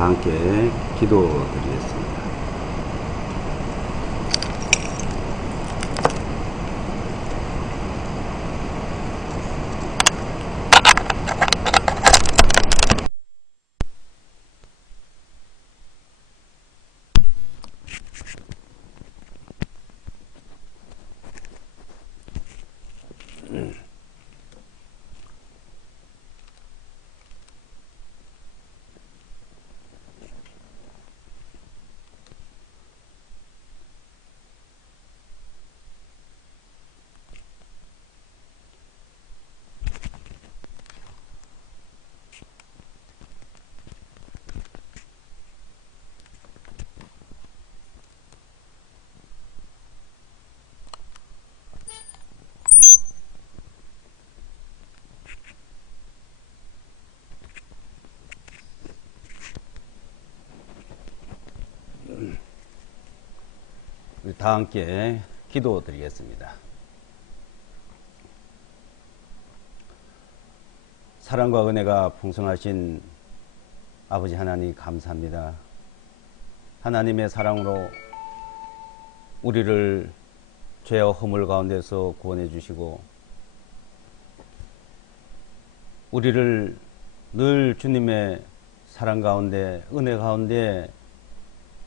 다 함께 기도드리겠습니다. 우리 다 함께 기도드리겠습니다. 사랑과 은혜가 풍성하신 아버지 하나님 감사합니다. 하나님의 사랑으로 우리를 죄와 허물 가운데서 구원해 주시고 우리를 늘 주님의 사랑 가운데 은혜 가운데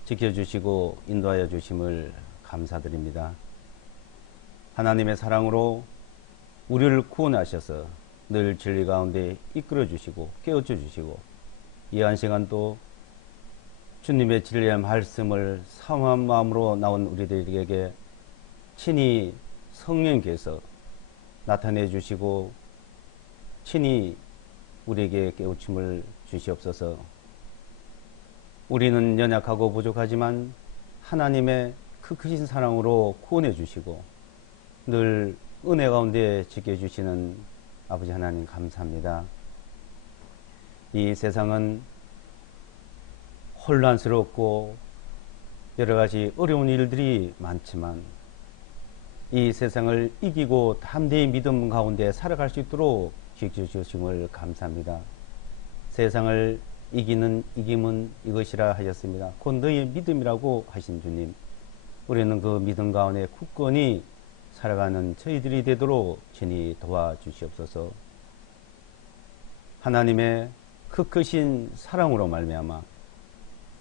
지켜주시고 인도하여 주심을 감사드립니다. 하나님의 사랑으로 우리를 구원하셔서 늘 진리 가운데 이끌어 주시고 깨우쳐 주시고 이 한 시간도 주님의 진리의 말씀을 사모한 마음으로 나온 우리들에게 친히 성령께서 나타내 주시고 친히 우리에게 깨우침을 주시옵소서. 우리는 연약하고 부족하지만 하나님의 그 크신 사랑으로 구원해 주시고 늘 은혜 가운데 지켜주시는 아버지 하나님 감사합니다. 이 세상은 혼란스럽고 여러 가지 어려운 일들이 많지만 이 세상을 이기고 담대히 믿음 가운데 살아갈 수 있도록 지켜주심을 감사합니다. 세상을 이기는 이김은 이것이라 하셨습니다. 곧 너희의 믿음이라고 하신 주님, 우리는 그 믿음 가운데 굳건히 살아가는 저희들이 되도록 친히 도와주시옵소서. 하나님의 그 크신 사랑으로 말미암아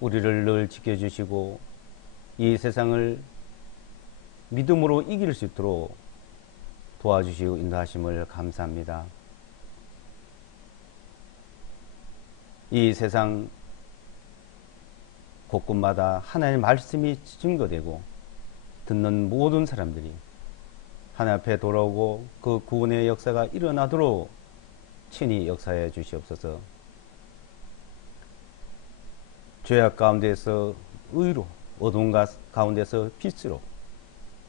우리를 늘 지켜주시고 이 세상을 믿음으로 이길 수 있도록 도와주시고 인도하심을 감사합니다. 이 세상 곳곳마다 하나님의 말씀이 증거되고 듣는 모든 사람들이 하나님 앞에 돌아오고 그 구원의 역사가 일어나도록 친히 역사해 주시옵소서. 죄악 가운데서 의로, 어두운 가운데서 빛으로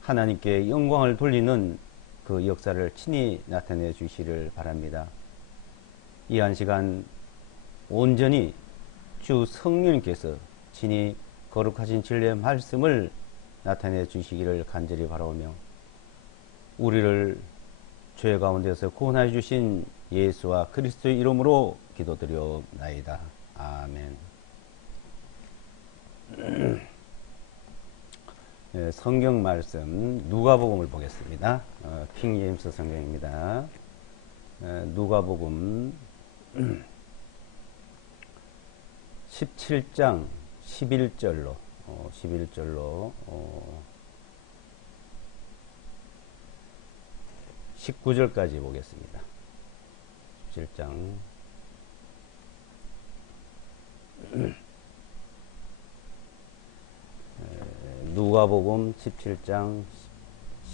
하나님께 영광을 돌리는 그 역사를 친히 나타내 주시기를 바랍니다. 이 한 시간 온전히 주 성령님께서 친히 거룩하신 진리의 말씀을 나타내 주시기를 간절히 바라오며 우리를 죄 가운데서 구원하여 주신 예수와 그리스도의 이름으로 기도드려옵나이다. 아멘. 네, 성경 말씀 누가복음을 보겠습니다. 킹 제임스 성경입니다. 누가복음 17장 11절로 19절까지 보겠습니다. 17장 누가복음 17장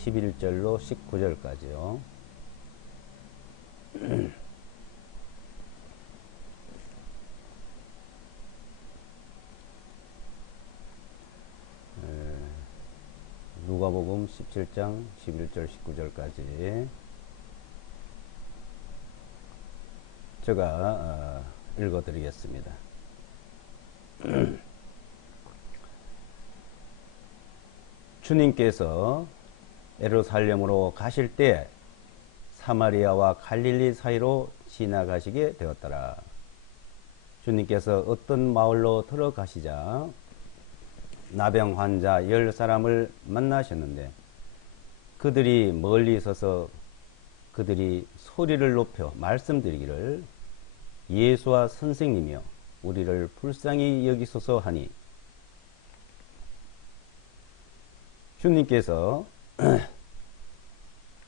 11절로 19절까지요. 누가복음 17장 11절 19절까지 제가 읽어드리겠습니다. 주님께서 예루살렘으로 가실 때 사마리아와 갈릴리 사이로 지나가시게 되었더라. 주님께서 어떤 마을로 들어가시자 나병 환자 10사람을 만나셨는데 그들이 멀리 서서 그들이 소리를 높여 말씀드리기를 예수와 선생님이여 우리를 불쌍히 여기소서 하니 주님께서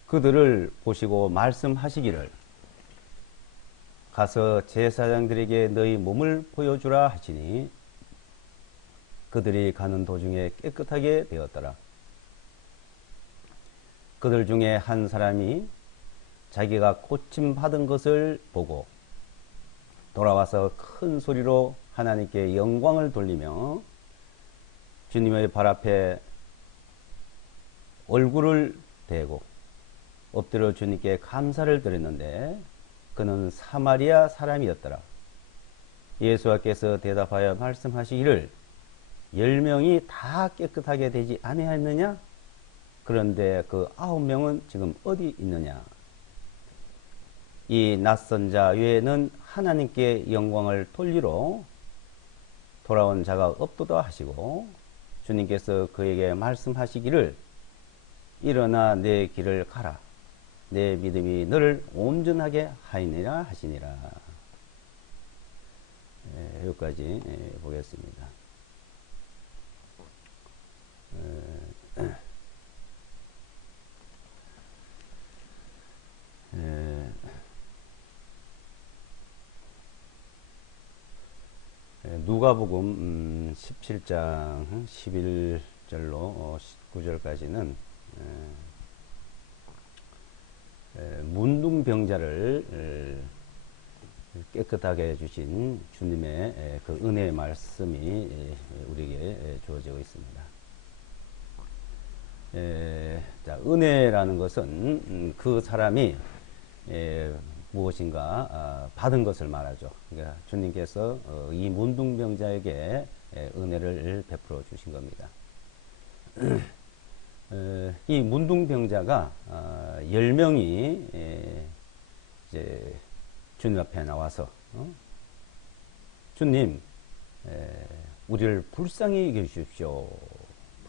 그들을 보시고 말씀하시기를 가서 제사장들에게 너희 몸을 보여주라 하시니 그들이 가는 도중에 깨끗하게 되었더라. 그들 중에 한 사람이 자기가 고침받은 것을 보고 돌아와서 큰 소리로 하나님께 영광을 돌리며 주님의 발 앞에 얼굴을 대고 엎드려 주님께 감사를 드렸는데 그는 사마리아 사람이었더라. 예수께서 대답하여 말씀하시기를 10명이 다 깨끗하게 되지 아니하였느냐? 그런데 그 9명은 지금 어디 있느냐? 이 낯선 자 외에는 하나님께 영광을 돌리러 돌아온 자가 없도다 하시고 주님께서 그에게 말씀하시기를 일어나 내 길을 가라. 내 믿음이 너를 온전하게 하이니라 하시니라. 여기까지 보겠습니다. 누가복음 17장 11절로 19절까지는 문둥병자를 깨끗하게 해주신 주님의 그 은혜의 말씀이 우리에게 주어지고 있습니다. 자, 은혜라는 것은 그 사람이 무엇인가 받은 것을 말하죠. 그러니까 주님께서 이 문둥병자에게 은혜를 베풀어 주신 겁니다. 이 문둥병자가 10명이 이제 주님 앞에 나와서 주님 우리를 불쌍히 여겨주십시오.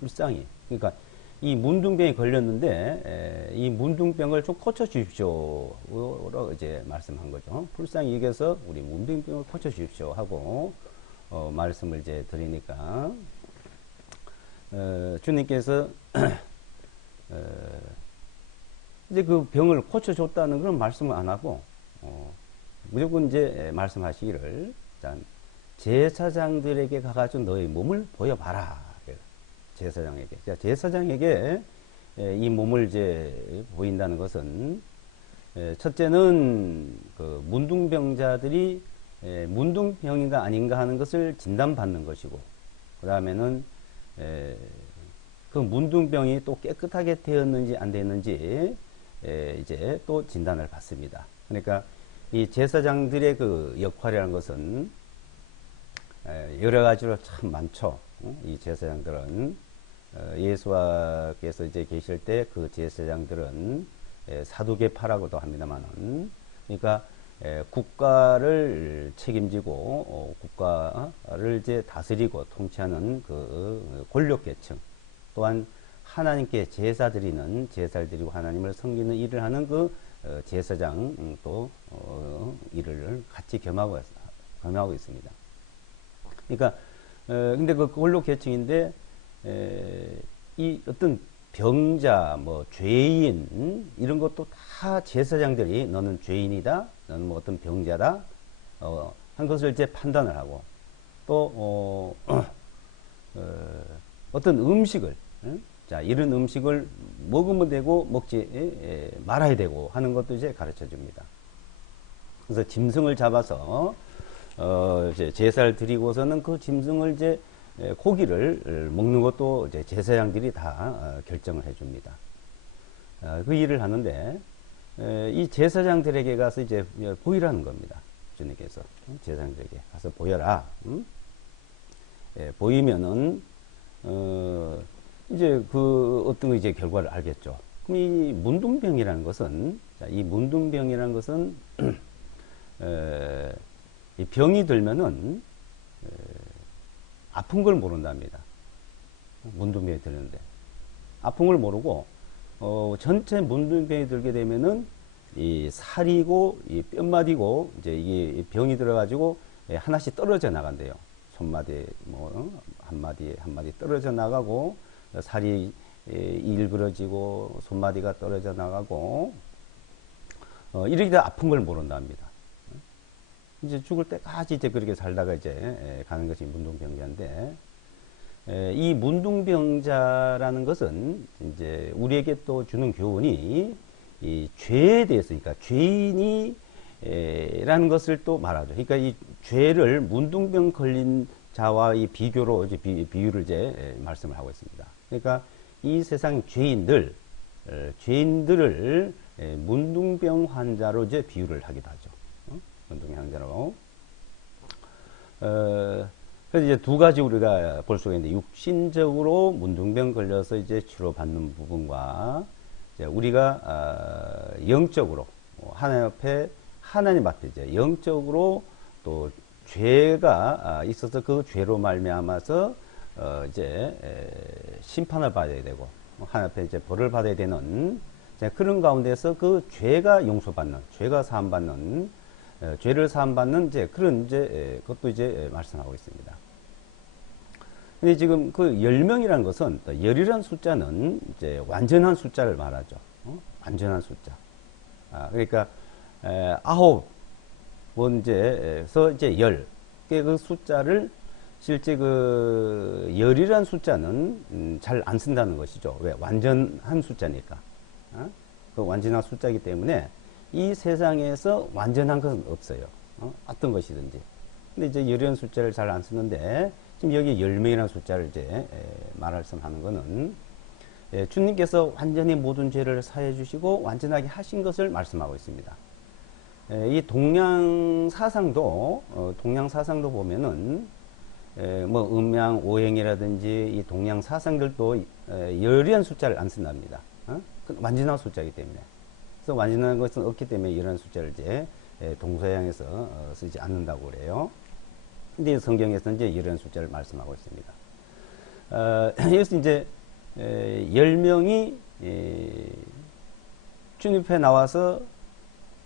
불쌍히. 그러니까 이 문둥병이 걸렸는데 이 문둥병을 좀 고쳐주십시오. 라고 이제 말씀한 거죠. 불쌍히 여겨서 우리 문둥병을 고쳐주십시오 하고 말씀을 이제 드리니까 주님께서 이제 그 병을 고쳐줬다는 그런 말씀을 안 하고 무조건 이제 말씀하시기를 제사장들에게 가가지고 너의 몸을 보여봐라. 제사장에게. 제사장에게 이 몸을 이제 보인다는 것은 첫째는 그 문둥병자들이 문둥병인가 아닌가 하는 것을 진단받는 것이고 그 다음에는 그 문둥병이 또 깨끗하게 되었는지 안 되었는지 이제 또 진단을 받습니다. 그러니까 이 제사장들의 그 역할이라는 것은 여러 가지로 참 많죠. 이 제사장들은 예수와께서 이제 계실 때 그 제사장들은 사두개파라고도 합니다만은 그러니까 국가를 책임지고 국가를 이제 다스리고 통치하는 그 권력계층 또한 하나님께 제사 드리는 제사를 드리고 하나님을 섬기는 일을 하는 그 제사장 또 일을 같이 겸하고 있습니다. 그러니까 근데 그 권력계층인데 이 어떤 병자, 뭐 죄인 이런 것도 다 제사장들이 너는 죄인이다, 너는 뭐 어떤 병자다, 한 것을 이제 판단을 하고 또 어떤 음식을 자 이런 음식을 먹으면 되고 먹지 말아야 되고 하는 것도 이제 가르쳐 줍니다. 그래서 짐승을 잡아서 이제 제사를 드리고서는 그 짐승을 이제 고기를 먹는 것도 이제 제사장들이 다 결정을 해줍니다. 그 일을 하는데 이 제사장들에게 가서 이제 보이라는 겁니다. 주님께서 제사장들에게 가서 보여라. 보이면은 이제 그 어떤 거 이제 결과를 알겠죠. 그럼 이 문둥병이라는 것은, 자, 이 문둥병이라는 것은 이 병이 들면은 아픈 걸 모른답니다. 문둥병이 들는데 아픈 걸 모르고 전체 문둥병이 들게 되면은 이 살이고 이 뼘마디고 이제 이게 병이 들어가지고 하나씩 떨어져 나간대요. 손마디 뭐 한 마디 한 마디 떨어져 나가고 살이 일그러지고 손마디가 떨어져 나가고 이렇게 다 아픈 걸 모른답니다. 이제 죽을 때까지 이제 그렇게 살다가 이제 가는 것이 문둥병자인데, 이 문둥병자라는 것은 이제 우리에게 또 주는 교훈이 이 죄에 대해서, 그러니까 죄인이 라는 것을 또 말하죠. 그러니까 이 죄를 문둥병 걸린 자와 이 비교로 이제 비유를 이제 말씀을 하고 있습니다. 그러니까 이 세상 죄인들을 문둥병 환자로 이제 비유를 하기도 하죠. 문둥병 환자로. 그래서 이제 두 가지 우리가 볼 수가 있는데, 육신적으로 문둥병 걸려서 이제 치료받는 부분과 이제 우리가 영적으로 하나님 앞에 이제 영적으로 또 죄가 있어서 그 죄로 말미암아서 이제 심판을 받아야 되고 하나님 앞에 이제 벌을 받아야 되는 그런 가운데서 그 죄가 용서받는, 죄가 사함받는, 죄를 사함받는 이제 그런 이제 그것도 이제 말씀하고 있습니다. 근데 지금 그 10명이라는 것은, 열이라는 숫자는 이제 완전한 숫자를 말하죠. 완전한 숫자. 그러니까 아홉 번째에서 이제 열. 그 숫자를 실제 그 열이라는 숫자는 잘 안 쓴다는 것이죠. 왜? 완전한 숫자니까. 그 완전한 숫자이기 때문에 이 세상에서 완전한 것은 없어요. 어떤 것이든지. 근데 이제 열이라는 숫자를 잘 안 쓰는데, 지금 여기 10명이라는 숫자를 이제 말씀하는 거는 주님께서 완전히 모든 죄를 사해 주시고 완전하게 하신 것을 말씀하고 있습니다. 이 동양 사상도 보면은 뭐 음양 오행이라든지 이 동양 사상들도 열이라는 숫자를 안 쓴답니다. 완전한 숫자이기 때문에. 그래서 완전한 것은 없기 때문에 이런 숫자를 이제 동서양에서 쓰지 않는다고 그래요. 근데 성경에서는 이제 이런 숫자를 말씀하고 있습니다. 여기서 이제 10명이 주님 앞에 나와서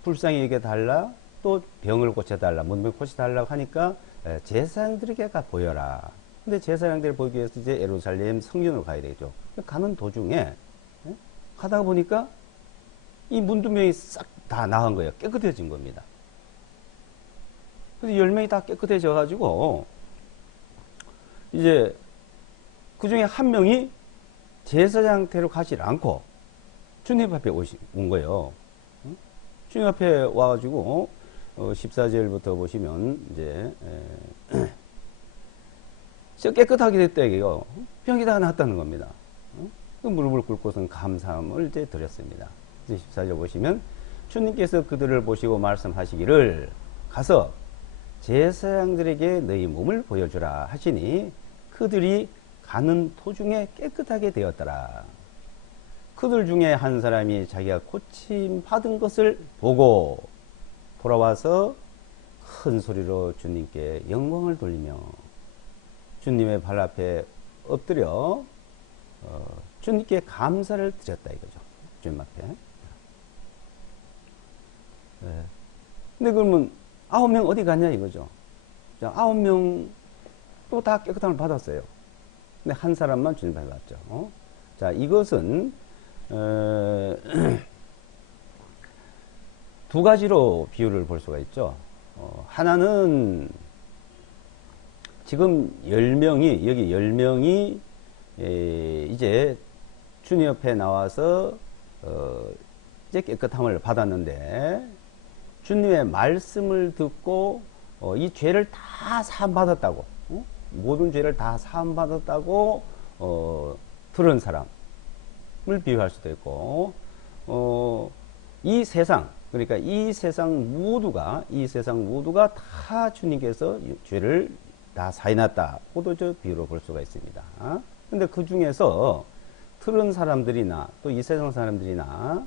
불쌍히 여겨달라, 또 병을 고쳐달라, 문병 고쳐달라고 하니까 제사장들에게 보여라. 근데 제사장들을 보기 위해서 이제 예루살렘 성전으로 가야 되겠죠. 가는 도중에 가다가 보니까 이 문둥병이 싹 다 나은 거예요. 깨끗해진 겁니다. 그래서 10명이 다 깨끗해져 가지고 이제 그 중에 한 명이 제사장한테로 가지 않고 주님 앞에 온 거예요. 주님 앞에 와가지고 14절부터 보시면 이제 진짜 깨끗하게 됐다 이게요. 병이 다 나았다는 겁니다. 그 무릎을 꿇고선 감사함을 이제 드렸습니다. 14절 보시면 주님께서 그들을 보시고 말씀하시기를 가서 제사장들에게 너희 몸을 보여주라 하시니 그들이 가는 도중에 깨끗하게 되었더라. 그들 중에 한 사람이 자기가 고침 받은 것을 보고 돌아와서 큰 소리로 주님께 영광을 돌리며 주님의 발 앞에 엎드려 주님께 감사를 드렸다 이거죠. 주님 앞에. 근데 그러면 9명 어디 갔냐 이거죠. 자, 9명 또 다 깨끗함을 받았어요. 근데 한 사람만 주님 앞에 갔죠. 자, 이것은 두 가지로 비유를 볼 수가 있죠. 하나는 지금 10명이, 여기 10명이 이제 주님 옆에 나와서 이제 깨끗함을 받았는데 주님의 말씀을 듣고 이 죄를 다 사함받았다고, 모든 죄를 다 사함받았다고 들은 사람을 비유할 수도 있고, 이 세상, 그러니까 이 세상 모두가 다 주님께서 죄를 다 사해놨다고도 저 비유로 볼 수가 있습니다. 근데 그 중에서 들은 사람들이나 또 이 세상 사람들이나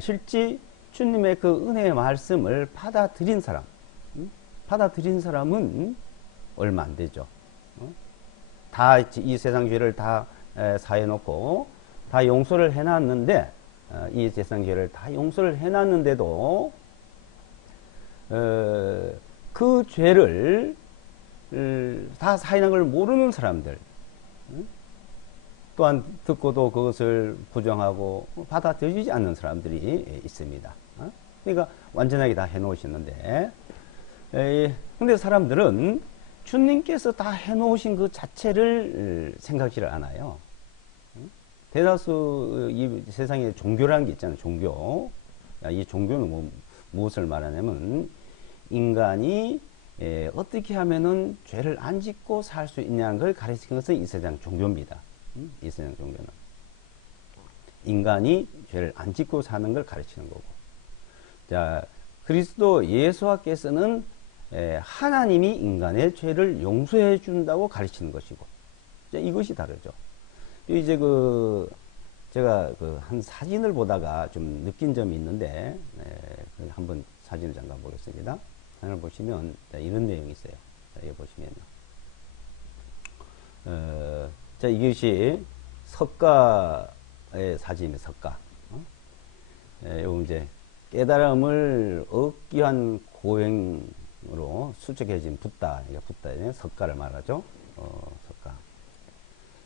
실제 주님의 그 은혜의 말씀을 받아들인 사람, 받아들인 사람은 얼마 안 되죠. 다 이 세상 죄를 다 사해놓고 다 용서를 해놨는데, 이 세상 죄를 다 용서를 해놨는데도 그 죄를 다 사해놓은 걸 모르는 사람들, 또한 듣고도 그것을 부정하고 받아들이지 않는 사람들이 있습니다. 그러니까 완전하게 다 해놓으셨는데, 근데 사람들은 주님께서 다 해놓으신 그 자체를 생각지를 않아요. 대다수 이 세상에 종교라는 게 있잖아요. 종교. 이 종교는 무엇을 말하냐면, 인간이 어떻게 하면은 죄를 안 짓고 살 수 있냐는 걸 가르치는 것은 이 세상 종교입니다. 이 세상 종교는 인간이 죄를 안 짓고 사는 걸 가르치는 거고, 자, 그리스도 예수와께서는 하나님이 인간의 죄를 용서해 준다고 가르치는 것이고, 이것이 다르죠. 이제 제가 한 사진을 보다가 좀 느낀 점이 있는데, 한번 사진을 잠깐 보겠습니다. 하늘 보시면 이런 내용이 있어요. 여기 보시면요. 자, 이것이 석가의 사진입니다. 석가. 요 이제 깨달음을 얻기 위한 고행으로 수척해진 붓다, 붓다의 석가를 말하죠. 석가.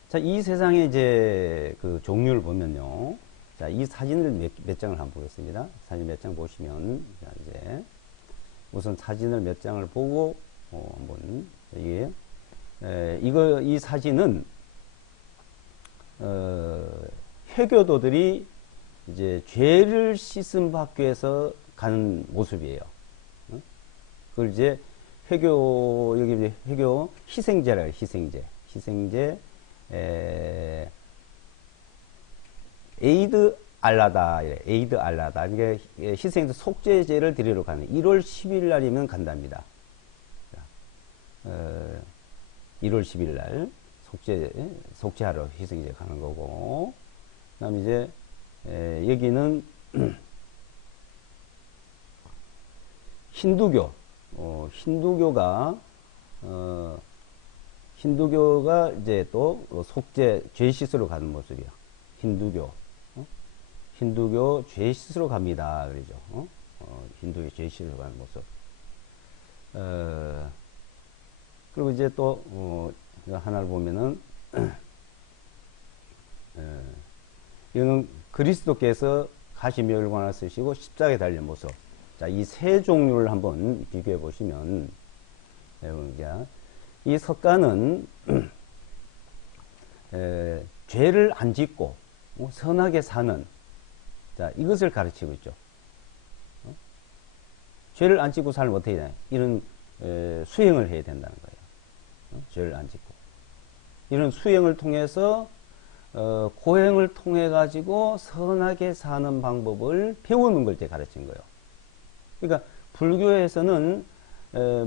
자, 이 세상에 이제 그 종류를 보면요. 자, 이 사진을 몇 장을 한번 보겠습니다. 사진 몇 장 보시면, 자, 이제 우선 사진을 몇 장을 보고 한번 이 사진은 회교도들이 이제 죄를 씻음 받기 위해서 가는 모습이에요. 그걸 이제 여기 이제 회교 희생제라, 희생제, 에이드 알라다, 에이드 알라다. 이게 희생제 속죄제를 드리러 가는 1월 10일 날이면 간답니다. 1월 10일 날 속죄하러 희생제 가는 거고, 그 다음에 이제 여기는 힌두교가 이제 또 속죄 죄 씻으러 가는 모습이야. 힌두교 죄 씻으러 갑니다. 그러죠. 힌두교 죄 씻으러 가는 모습. 그리고 이제 또 하나를 보면은 이거는 그리스도께서 가시면을관을 쓰시고 십자가에 달린 모습. 자, 이 세 종류를 한번 비교해 보시면, 이 석가는 죄를 안 짓고 선하게 사는, 자, 이것을 가르치고 있죠. 죄를 안 짓고 살면 어떻게 되나요? 이런 수행을 해야 된다는 거예요. 죄를 안 짓고. 이런 수행을 통해서 고행을 통해 가지고 선하게 사는 방법을 배우는 걸 때 가르친 거예요. 그러니까 불교에서는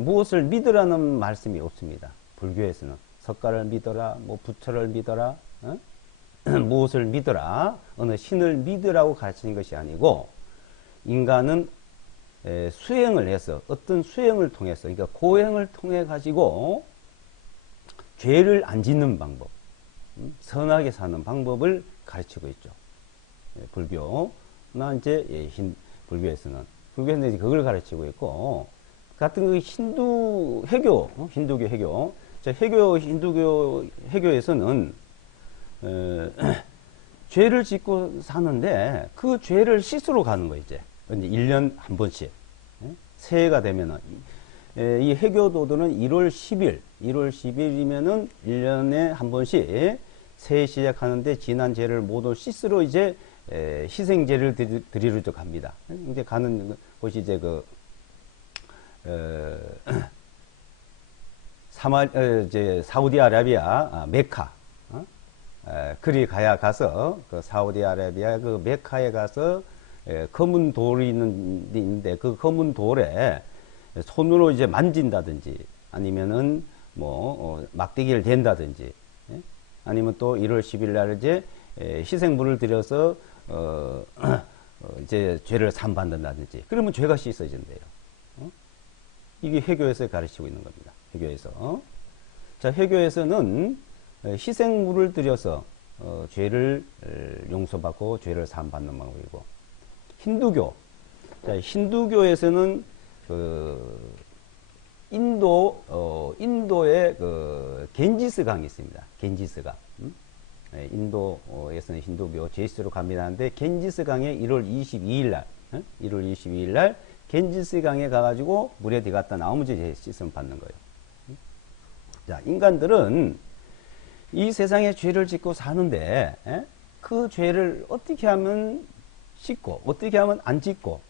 무엇을 믿으라는 말씀이 없습니다. 불교에서는 석가를 믿어라, 뭐 부처를 믿어라, 무엇을 믿어라, 어느 신을 믿으라고 가르치는 것이 아니고, 인간은 수행을 해서, 어떤 수행을 통해서, 그러니까 고행을 통해 가지고 죄를 안 짓는 방법, 선하게 사는 방법을 가르치고 있죠. 불교나 이제 불교에서는 이제 그걸 가르치고 있고, 같은 그 힌두교 회교, 자, 힌두교 회교에서는 죄를 짓고 사는데 그 죄를 씻으러 가는 거 이제 1년 한 번씩. 새해가 되면은 이 회교도들은 1월 10일이면은 1년에 한 번씩 새해 시작하는데 지난 죄를 모두 씻으러 이제 희생제를 드리러 갑니다. 이제 가는 곳이 이제 이제 사우디아라비아 메카, 그리 가서 그 사우디아라비아 그 메카에 가서 검은 돌이 있는데 그 검은 돌에 손으로 이제 만진다든지 아니면은 막대기를 댄다든지, 예? 아니면 또 1월 10일 날 이제 희생물을 들여서 이제 죄를 사함받는다든지, 그러면 죄가 씻어진대요. 이게 회교에서 가르치고 있는 겁니다. 회교에서. 자, 회교에서는 희생물을 들여서 죄를 용서받고 죄를 사함받는 방법이고, 힌두교. 자, 힌두교에서는 인도의 겐지스 강이 있습니다. 겐지스 강. 인도에서는 힌두교 제시로 감리하는데, 겐지스 강에 1월 22일 날, 1월 22일 날 겐지스 강에 가가지고 물에 들어갔다 나오면 이제 씻음 받는 거예요. 자, 인간들은 이 세상에 죄를 짓고 사는데, 그 죄를 어떻게 하면 씻고, 어떻게 하면 안 짓고,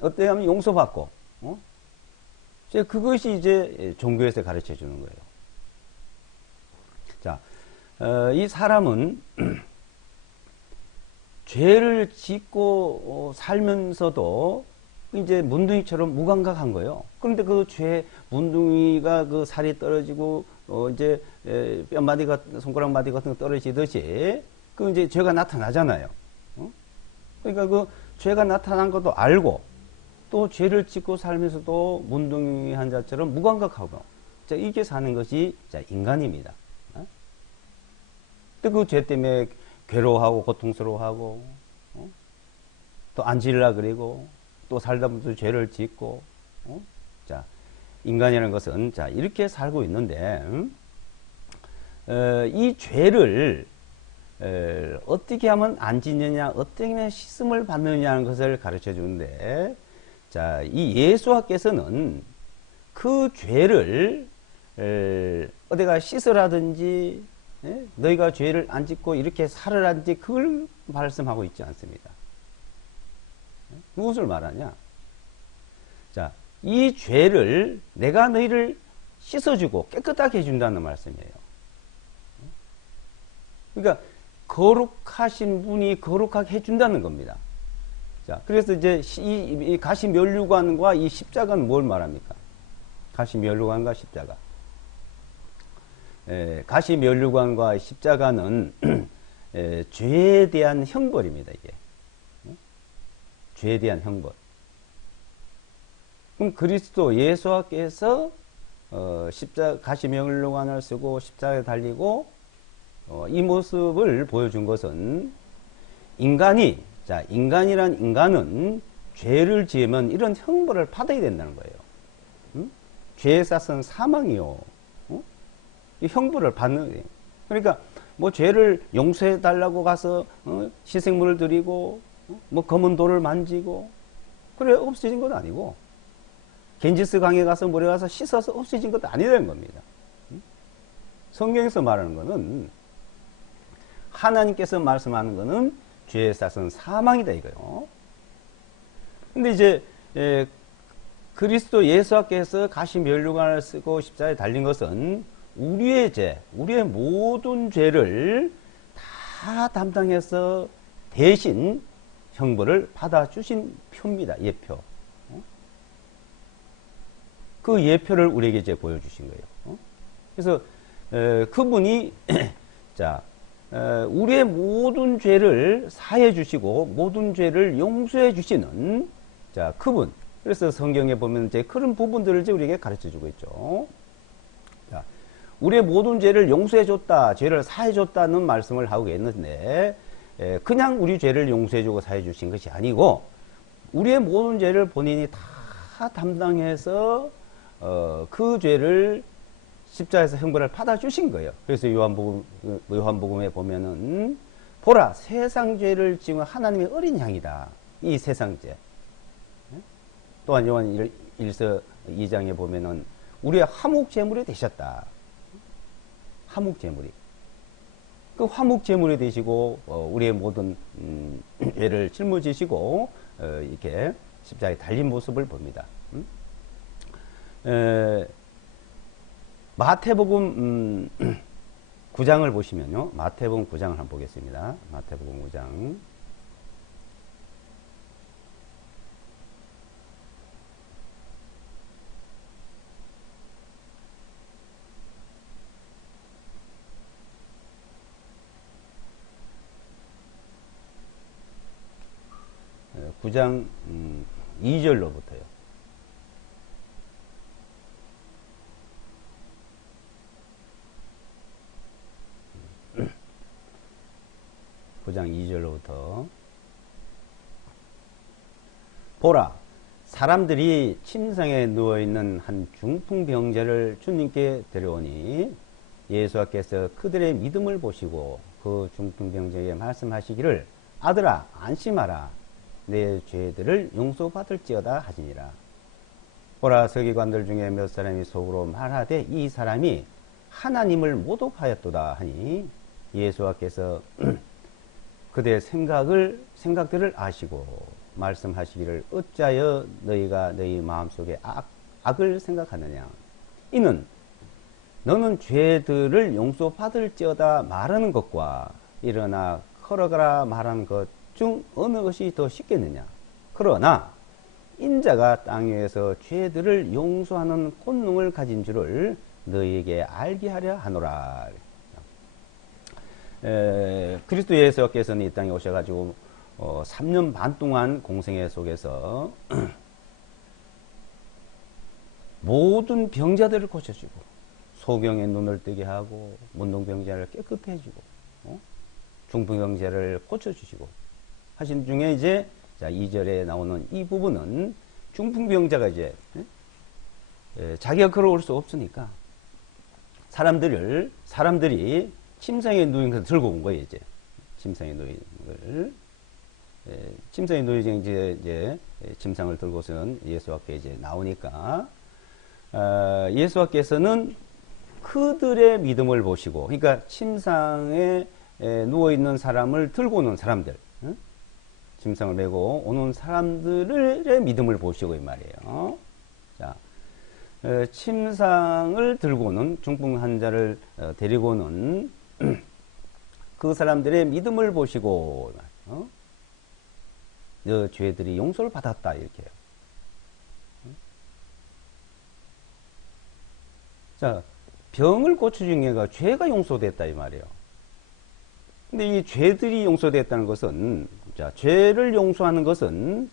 어떻게 하면 용서받고, 그것이 이제 종교에서 가르쳐 주는 거예요. 자, 이 사람은 죄를 짓고 살면서도 이제 문둥이처럼 무감각한 거예요. 그런데 그 죄, 문둥이가 그 살이 떨어지고, 이제, 뼈마디 같은, 손가락 마디 같은 거 떨어지듯이, 그 이제 죄가 나타나잖아요. 그러니까 그 죄가 나타난 것도 알고, 또 죄를 짓고 살면서도 문둥이 한 자처럼 무감각하고, 자, 이게 사는 것이, 자, 인간입니다. 근데 그 죄 때문에 괴로워하고, 고통스러워하고, 또 안 지으려 그리고, 또 살다 보면 죄를 짓고, 자, 인간이라는 것은, 자, 이렇게 살고 있는데, 이 죄를, 어떻게 하면 안 짓느냐, 어떻게 하면 씻음을 받느냐는 것을 가르쳐 주는데, 자, 이 예수와께서는 그 죄를, 어디가 씻으라든지, 너희가 죄를 안 짓고 이렇게 살으라든지, 그걸 말씀하고 있지 않습니다. 무엇을 말하냐? 자, 이 죄를 내가 너희를 씻어주고 깨끗하게 해준다는 말씀이에요. 그러니까 거룩하신 분이 거룩하게 해준다는 겁니다. 자, 그래서 이제 이 가시면류관과 이 십자가는 뭘 말합니까? 가시면류관과 십자가. 가시면류관과 십자가는 죄에 대한 형벌입니다. 이게. 죄에 대한 형벌. 그럼 그리스도 예수께서 가시면류관을 쓰고 십자가에 달리고 이 모습을 보여준 것은 인간이, 자, 인간이란 인간은 죄를 지으면 이런 형벌을 받아야 된다는 거예요. 죄에 싸선 사망이요. 이 형벌을 받는 거예요. 그러니까 뭐 죄를 용서해 달라고 가서 희생물을 드리고 뭐 검은 돌을 만지고 그래 없어진 건 아니고, 겐지스 강에 가서 물에 가서 씻어서 없어진 것도 아니라는 겁니다. 성경에서 말하는 것은, 하나님께서 말씀하는 것은 죄에 싸선 사망이다 이거요. 근데 이제 그리스도 예수께서 가시면류관을 쓰고 십자가에 달린 것은 우리의 죄, 우리의 모든 죄를 다 담당해서 대신 형벌을 받아주신 표입니다. 예표. 그 예표를 우리에게 이제 보여주신 거예요. 그래서 그분이 자, 우리의 모든 죄를 사해 주시고 모든 죄를 용서해 주시는, 자, 그분. 그래서 성경에 보면 이제 그런 부분들을 이제 우리에게 가르쳐 주고 있죠. 자, 우리의 모든 죄를 용서해 줬다, 죄를 사해 줬다는 말씀을 하고 있는데, 그냥 우리 죄를 용서해 주고 사해 주신 것이 아니고 우리의 모든 죄를 본인이 다 담당해서 그 죄를 십자가에서 형벌을 받아 주신 거예요. 그래서 요한복음에 보면은, 보라, 세상 죄를 지은 하나님의 어린 양이다. 이 세상 죄. 또한 요한 1서 2장에 보면은 우리의 화목 제물이 되셨다. 화목 제물이. 그 화목 제물이 되시고 우리의 모든 죄를 짊어지시고 이렇게 십자가에 달린 모습을 봅니다. 마태복음 9장을 보시면요. 마태복음 9장을 한번 보겠습니다. 마태복음 9장. 9장 2절로부터요. 9장 2절로부터 보라, 사람들이 침상에 누워있는 한 중풍병자를 주님께 데려오니 예수께서 그들의 믿음을 보시고 그 중풍병자에게 말씀하시기를 아들아 안심하라, 내 죄들을 용서받을지어다 하시니라. 보라, 서기관들 중에 몇 사람이 속으로 말하되 이 사람이 하나님을 모독하였도다 하니 예수께서 그들의 생각들을 아시고 말씀하시기를 어찌하여 너희가 너희 마음속에 악을 생각하느냐. 이는 너는 죄들을 용서받을지어다 말하는 것과 일어나 걸어가라 말하는 것 중 어느 것이 더 쉽겠느냐. 그러나 인자가 땅 위에서 죄들을 용서하는 권능을 가진 줄을 너희에게 알게 하려 하노라. 그리스도 예수께서는 이 땅에 오셔가지고 3년 반 동안 공생애 속에서 모든 병자들을 고쳐주고 소경의 눈을 뜨게 하고 문둥병자를 깨끗해 해주고 중풍병자를 고쳐주시고 하신 중에 이제 자 2절에 나오는 이 부분은 중풍병자가 이제 자기가 걸어올 수 없으니까 사람들이 침상에 누인 것을 들고 온 거예요. 이제 침상에 누인 걸 침상에 누인 이제 침상을 들고선 예수께 이제 나오니까 예수께서는 그들의 믿음을 보시고, 그러니까 침상에 누워 있는 사람을 들고 오는 사람들, 침상을 메고 오는 사람들의 믿음을 보시고 이 말이에요. 자, 침상을 들고 오는 중풍 환자를 데리고 오는 그 사람들의 믿음을 보시고 너 죄들이 용서를 받았다 이렇게 해요. 자, 병을 고쳐준 게가 죄가 용서됐다 이 말이에요. 근데 이 죄들이 용서됐다는 것은, 자, 죄를 용서하는 것은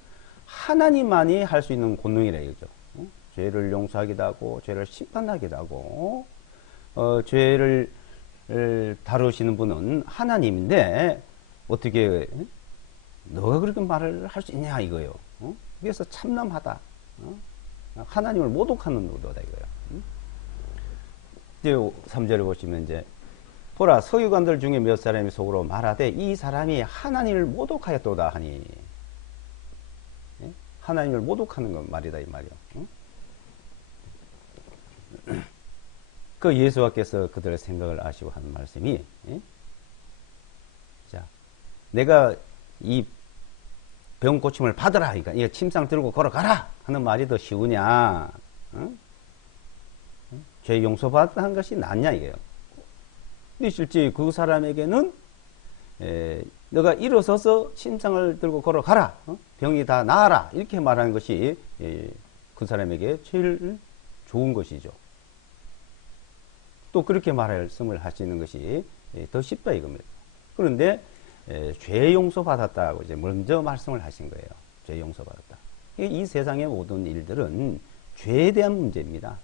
하나님만이 할 수 있는 권능이라 이거죠. 죄를 용서하기도 하고 죄를 심판하기도 하고 죄를 다루시는 분은 하나님인데 어떻게 너가 그렇게 말을 할 수 있냐 이거예요. 그래서 참남하다. 하나님을 모독하는 노도다 이거예요. 이제 3절에 보시면 이제 보라, 서기관들 중에 몇 사람이 속으로 말하되 이 사람이 하나님을 모독하였도다 하니, 하나님을 모독하는 건 말이다 이 말이요. 그 예수께서 그들의 생각을 아시고 하는 말씀이, 자, 내가 이 병 고침을 받으라, 그러니까 이 침상 들고 걸어가라 하는 말이 더 쉬우냐, 죄 용서받은 것이 낫냐 이게요. 근데 실제 그 사람에게는 너가 일어서서 침상을 들고 걸어가라, 병이 다 나아라 이렇게 말하는 것이 그 사람에게 제일 좋은 것이죠. 또 그렇게 말씀을 하시는 것이 더 쉽다 이겁니다. 그런데 죄 용서받았다고 이제 먼저 말씀을 하신 거예요. 죄 용서받았다. 이 세상의 모든 일들은 죄에 대한 문제입니다.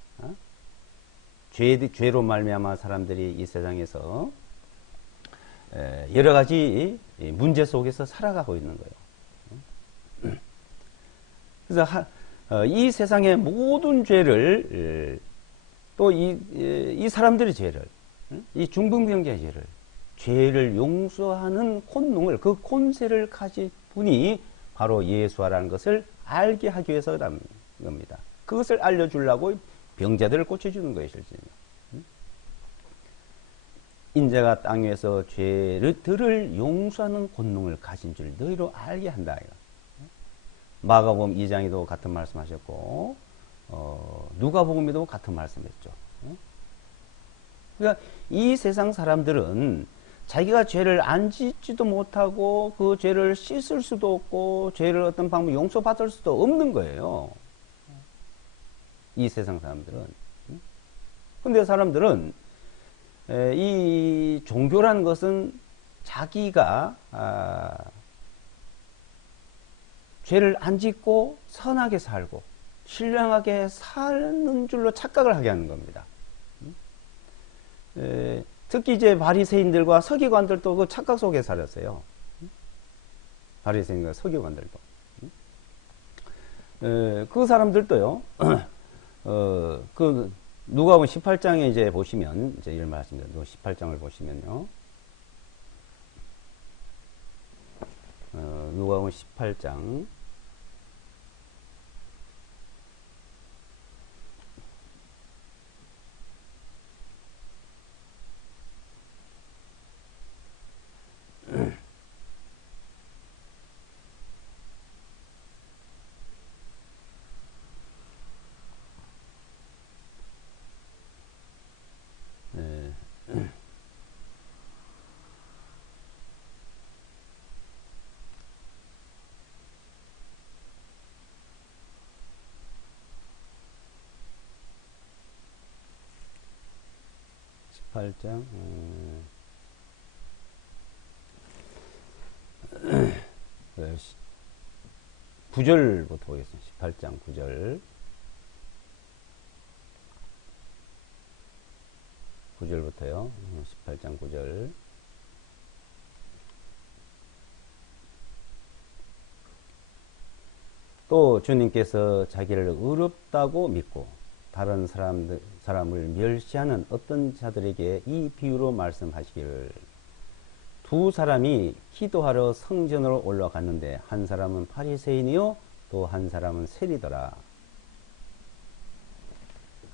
죄로 말미암아 사람들이 이 세상에서 여러 가지 문제 속에서 살아가고 있는 거예요. 그래서 이 세상의 모든 죄를, 또 이 사람들의 죄를, 이 중풍병자의 죄를 용서하는 권능을, 그 권세를 가진 분이 바로 예수라는 것을 알게 하기 위해서라는 겁니다. 그것을 알려주려고 병자들을 고쳐주는 거예요, 실제는. 인자가 땅 위에서 죄들을 용서하는 권능을 가진 줄 너희로 알게 한다. 마가복음 2장에도 같은 말씀하셨고, 누가복음에도 같은 말씀했죠. 그러니까 이 세상 사람들은 자기가 죄를 안 짓지도 못하고 그 죄를 씻을 수도 없고 죄를 어떤 방법 용서받을 수도 없는 거예요. 이 세상 사람들은. 근데 사람들은 이 종교라는 것은 자기가 죄를 안 짓고 선하게 살고 신령하게 사는 줄로 착각을 하게 하는 겁니다. 특히 이제 바리새인들과 서기관들도 그 착각 속에 살았어요. 바리새인과 서기관들도. 그 사람들도요. 그 누가복음 18장에 이제 보시면 이제 이런 말씀입니다. 누가 18장을 보시면요. 누가복음 18장 네. 18장 9절부터 보겠습니다. 18장 9절 9절부터요. 18장 9절 또 주님께서 자기를 의롭다고 믿고 다른 사람을 멸시하는 어떤 자들에게 이 비유로 말씀하시기를 두 사람이 기도하러 성전으로 올라갔는데 한 사람은 바리새인이요 또 한 사람은 세리더라.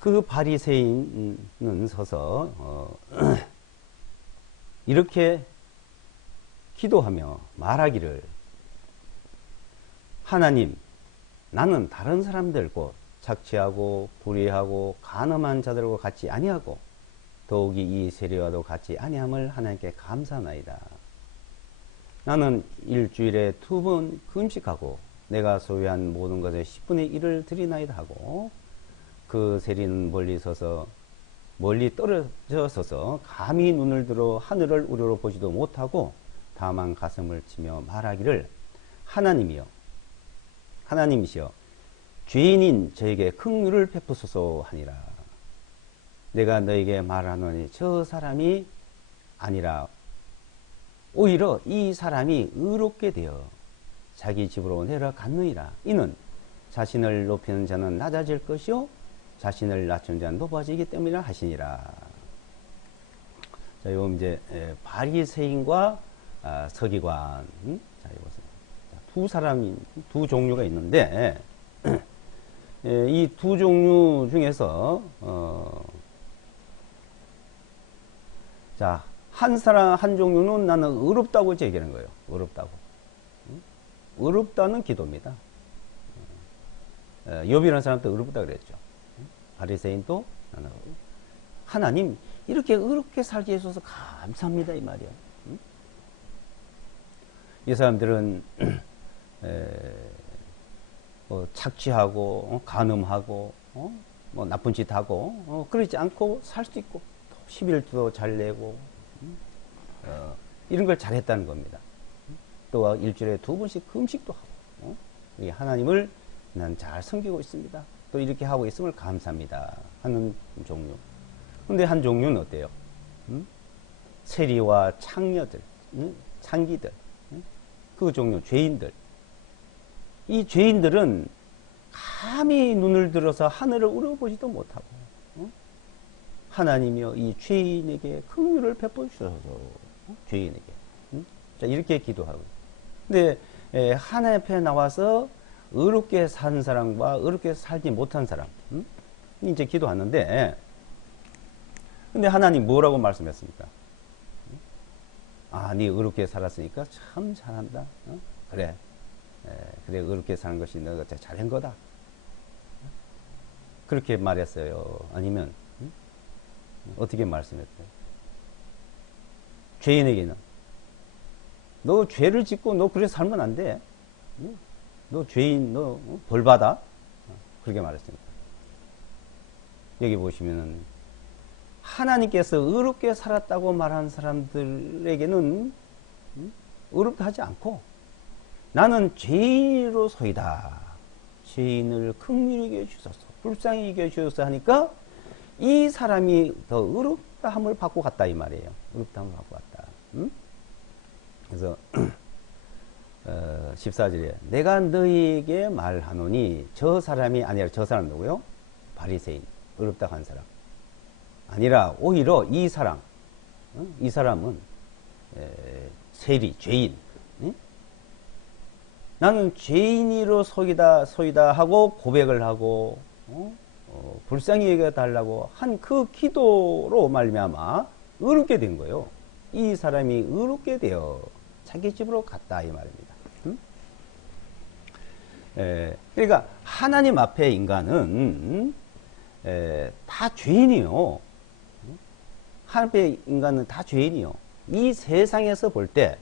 그 바리새인은 서서 이렇게 기도하며 말하기를 하나님 나는 다른 사람들과 착취하고 불의하고 간음한 자들과 같이 아니하고 더욱이 이 세리와도 같이 아니함을 하나님께 감사하나이다. 나는 일주일에 2번 금식하고 내가 소유한 모든 것의 10분의 1을 드리나이다 하고 그 세리는 멀리 떨어져 서서 감히 눈을 들어 하늘을 우러러 보지도 못하고 다만 가슴을 치며 말하기를 하나님이시여 죄인인 저에게 긍휼을 베푸소서 하니라. 내가 너에게 말하노니 저 사람이 아니라 오히려 이 사람이 의롭게 되어 자기 집으로 내려갔느니라. 이는 자신을 높이는 자는 낮아질 것이요 자신을 낮춘 자는 높아지기 때문이라 하시니라. 자, 요 이제 바리새인과 서기관. 자, 보세요. 두 종류가 있는데 이 두 종류 중에서 자, 한 종류는 나는 의롭다고 얘기하는 거예요. 의롭다고. 의롭다는 기도입니다. 욥이라는 사람도 의롭다 그랬죠. 바리새인도 나는 하나님 이렇게 의롭게 살게 해줘서 감사합니다 이 말이야. 이 사람들은 착취하고 간음하고 뭐 나쁜 짓 하고 그러지 않고 살 수 있고 11조도 잘 내고 이런 걸 잘했다는 겁니다. 또 일주일에 2번씩 금식도 하고 이 하나님을 난 잘 섬기고 있습니다. 또 이렇게 하고 있음을 감사합니다 하는 종류. 근데 한 종류는 어때요? 세리와 창녀들, 창기들, 그 종류 죄인들. 이 죄인들은 감히 눈을 들어서 하늘을 우러보지도 못하고 하나님이여 이 죄인에게 긍휼을 베풀어 주셔서 죄인에게 자 이렇게 기도하고. 근데 하나님 앞에 나와서 의롭게 산 사람과 의롭게 살지 못한 사람 이제 기도하는데 근데 하나님 뭐라고 말씀했습니까? 아, 네 의롭게 살았으니까 참 잘한다. 그래. 그래 의롭게 사는 것이 너가 잘한 거다. 그렇게 말했어요. 아니면 어떻게 말씀했어요? 죄인에게는 너 죄를 짓고 너 그래 살면 안 돼. 너 죄인 너 벌 받아. 그렇게 말했습니다. 여기 보시면은 하나님께서 의롭게 살았다고 말한 사람들에게는 의롭다 하지 않고 나는 죄인으로소이다. 죄인을 긍휼히 여겨주소서, 불쌍히 여겨주소서 하니까 이 사람이 더 의롭다함을 받고 갔다 이 말이에요. 의롭다함을 받고 갔다. 그래서 14절에 내가 너희에게 말하노니 저 사람이 아니라, 저 사람 누구요? 바리새인, 의롭다고 한 사람 아니라 오히려 이 사람, 이 사람은 세리, 죄인. 나는 죄인으로소이다 하고 고백을 하고 불쌍히 여겨달라고 한 그 기도로 말미암아 의롭게 된 거예요. 이 사람이 의롭게 되어 자기 집으로 갔다 이 말입니다. 그러니까 하나님 앞에 인간은 다 죄인이요. 하나님 앞에 인간은 다 죄인이요. 이 세상에서 볼 때,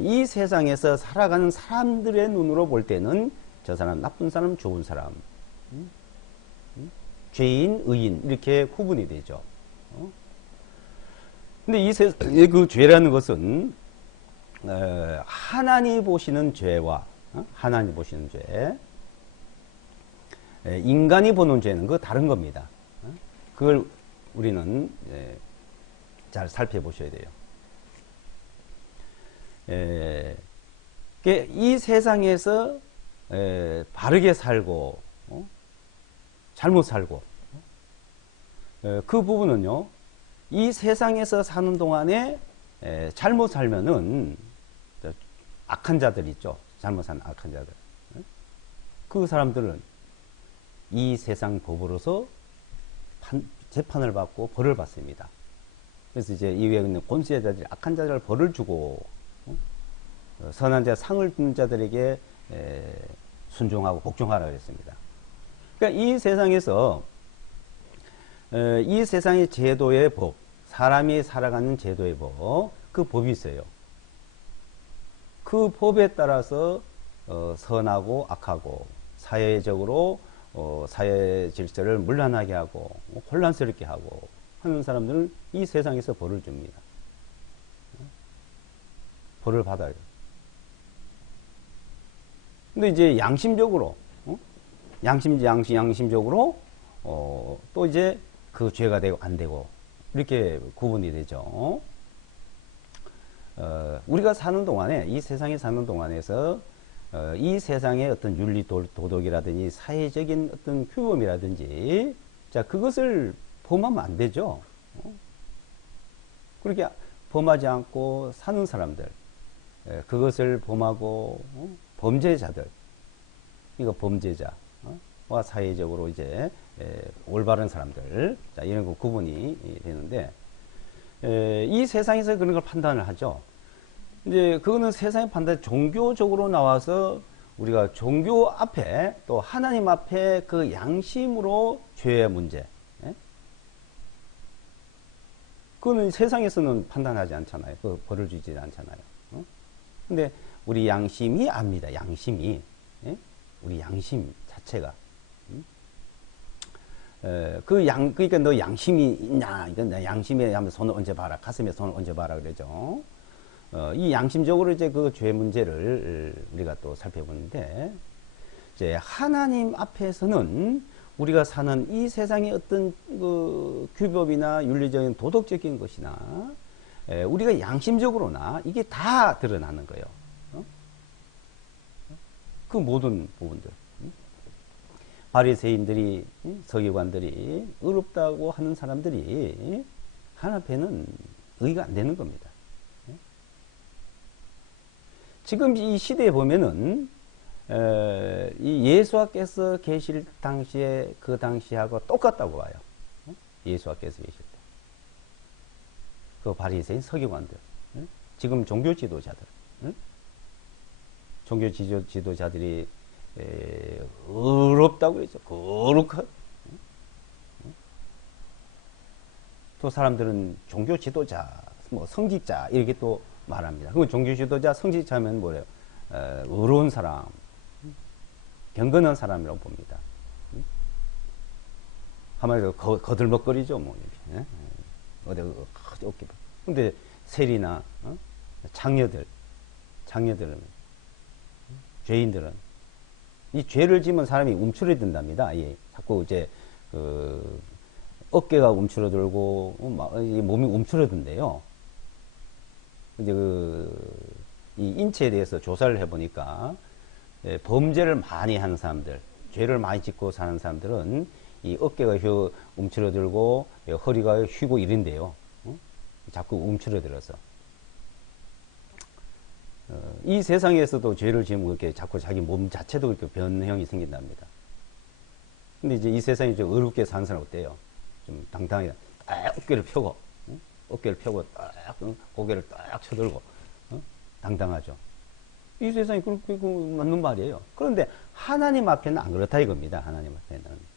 이 세상에서 살아가는 사람들의 눈으로 볼 때는 저 사람 나쁜 사람, 좋은 사람, 죄인, 의인 이렇게 구분이 되죠. 근데 이 세상의 그 죄라는 것은 하나님 보시는 죄와 하나님 보시는 죄, 인간이 보는 죄는 그 다른 겁니다. 그걸 우리는 잘 살펴보셔야 돼요. 이 세상에서 바르게 살고 잘못 살고 그 부분은요, 이 세상에서 사는 동안에 잘못 살면은 악한 자들 있죠. 잘못 사는 악한 자들. 그 사람들은 이 세상 법으로서 재판을 받고 벌을 받습니다. 그래서 이제 이 위에 있는 권세자들이 악한 자들 벌을 주고 선한 자 상을 주는 자들에게 순종하고 복종하라 그랬습니다. 그러니까 이 세상에서 이 세상의 제도의 법, 사람이 살아가는 제도의 법, 그 법이 있어요. 그 법에 따라서 선하고 악하고 사회적으로 사회 질서를 문란하게 하고 혼란스럽게 하고 하는 사람들은 이 세상에서 벌을 줍니다. 벌을 받아요. 근데 이제 양심적으로 양심적으로 또 이제 그 죄가 되고 안 되고 이렇게 구분이 되죠. 우리가 사는 동안에, 이 세상에 사는 동안에서 이 세상의 어떤 윤리 도덕이라든지 사회적인 어떤 규범이라든지 자 그것을 범하면 안 되죠. 그렇게 범하지 않고 사는 사람들, 그것을 범하고 범죄자들, 이거 범죄자와 사회적으로 이제 올바른 사람들, 자 이런 거 구분이 되는데 이 세상에서 그런 걸 판단을 하죠. 이제 그거는 세상의 판단, 종교적으로 나와서 우리가 종교 앞에 또 하나님 앞에 그 양심으로 죄의 문제, 그거는 세상에서는 판단하지 않잖아요. 그 벌을 주지 않잖아요. 근데 우리 양심이 압니다. 양심이, 우리 양심 자체가. 그러니까 너 양심이 있냐? 이건 내 양심에 하면 손을 얹어 봐라. 가슴에 손을 얹어 봐라. 그러죠. 이 양심적으로 이제 그 죄 문제를 우리가 또 살펴보는데, 이제 하나님 앞에서는 우리가 사는 이 세상의 어떤 그 규범이나 윤리적인 도덕적인 것이나 우리가 양심적으로나 이게 다 드러나는 거예요. 그 모든 부분들. 바리새인들이, 서기관들이, 의롭다고 하는 사람들이 하나님 앞에는 의가 안 되는 겁니다. 지금 이 시대에 보면은 이 예수께서 계실 당시에 그 당시하고 똑같다고 봐요. 예수께서 계실 때. 그 바리새인 서기관들, 지금 종교 지도자들, 종교 지도자들이 의롭다고 그러죠. 거룩한. 또 사람들은 종교 지도자, 뭐 성직자 이렇게 또 말합니다. 그럼 종교 지도자, 성직자면 뭐래요? 의로운 사람, 경건한 사람이라고 봅니다. 한마디로 거들먹거리죠, 뭐. 어디 어깨. 근데 세리나 장녀들은 죄인들은. 이 죄를 지면 사람이 움츠러든답니다. 예. 자꾸 이제, 어깨가 움츠러들고, 몸이 움츠러든대요. 이제 이 인체에 대해서 조사를 해보니까, 예, 범죄를 많이 하는 사람들, 죄를 많이 짓고 사는 사람들은 이 어깨가 움츠러들고, 예, 허리가 휘고 이런데요. 자꾸 움츠러들어서. 이 세상에서도 죄를 지으면 그렇게 자꾸 자기 몸 자체도 그렇게 변형이 생긴답니다. 근데 이제 이 세상이 좀 어렵게 사는 사람 어때요? 좀 당당하게 딱 어깨를 펴고, 어깨를 펴고 딱 고개를 딱 쳐들고, 당당하죠. 이 세상이 그렇게 맞는 말이에요. 그런데 하나님 앞에는 안 그렇다 이겁니다. 하나님 앞에는.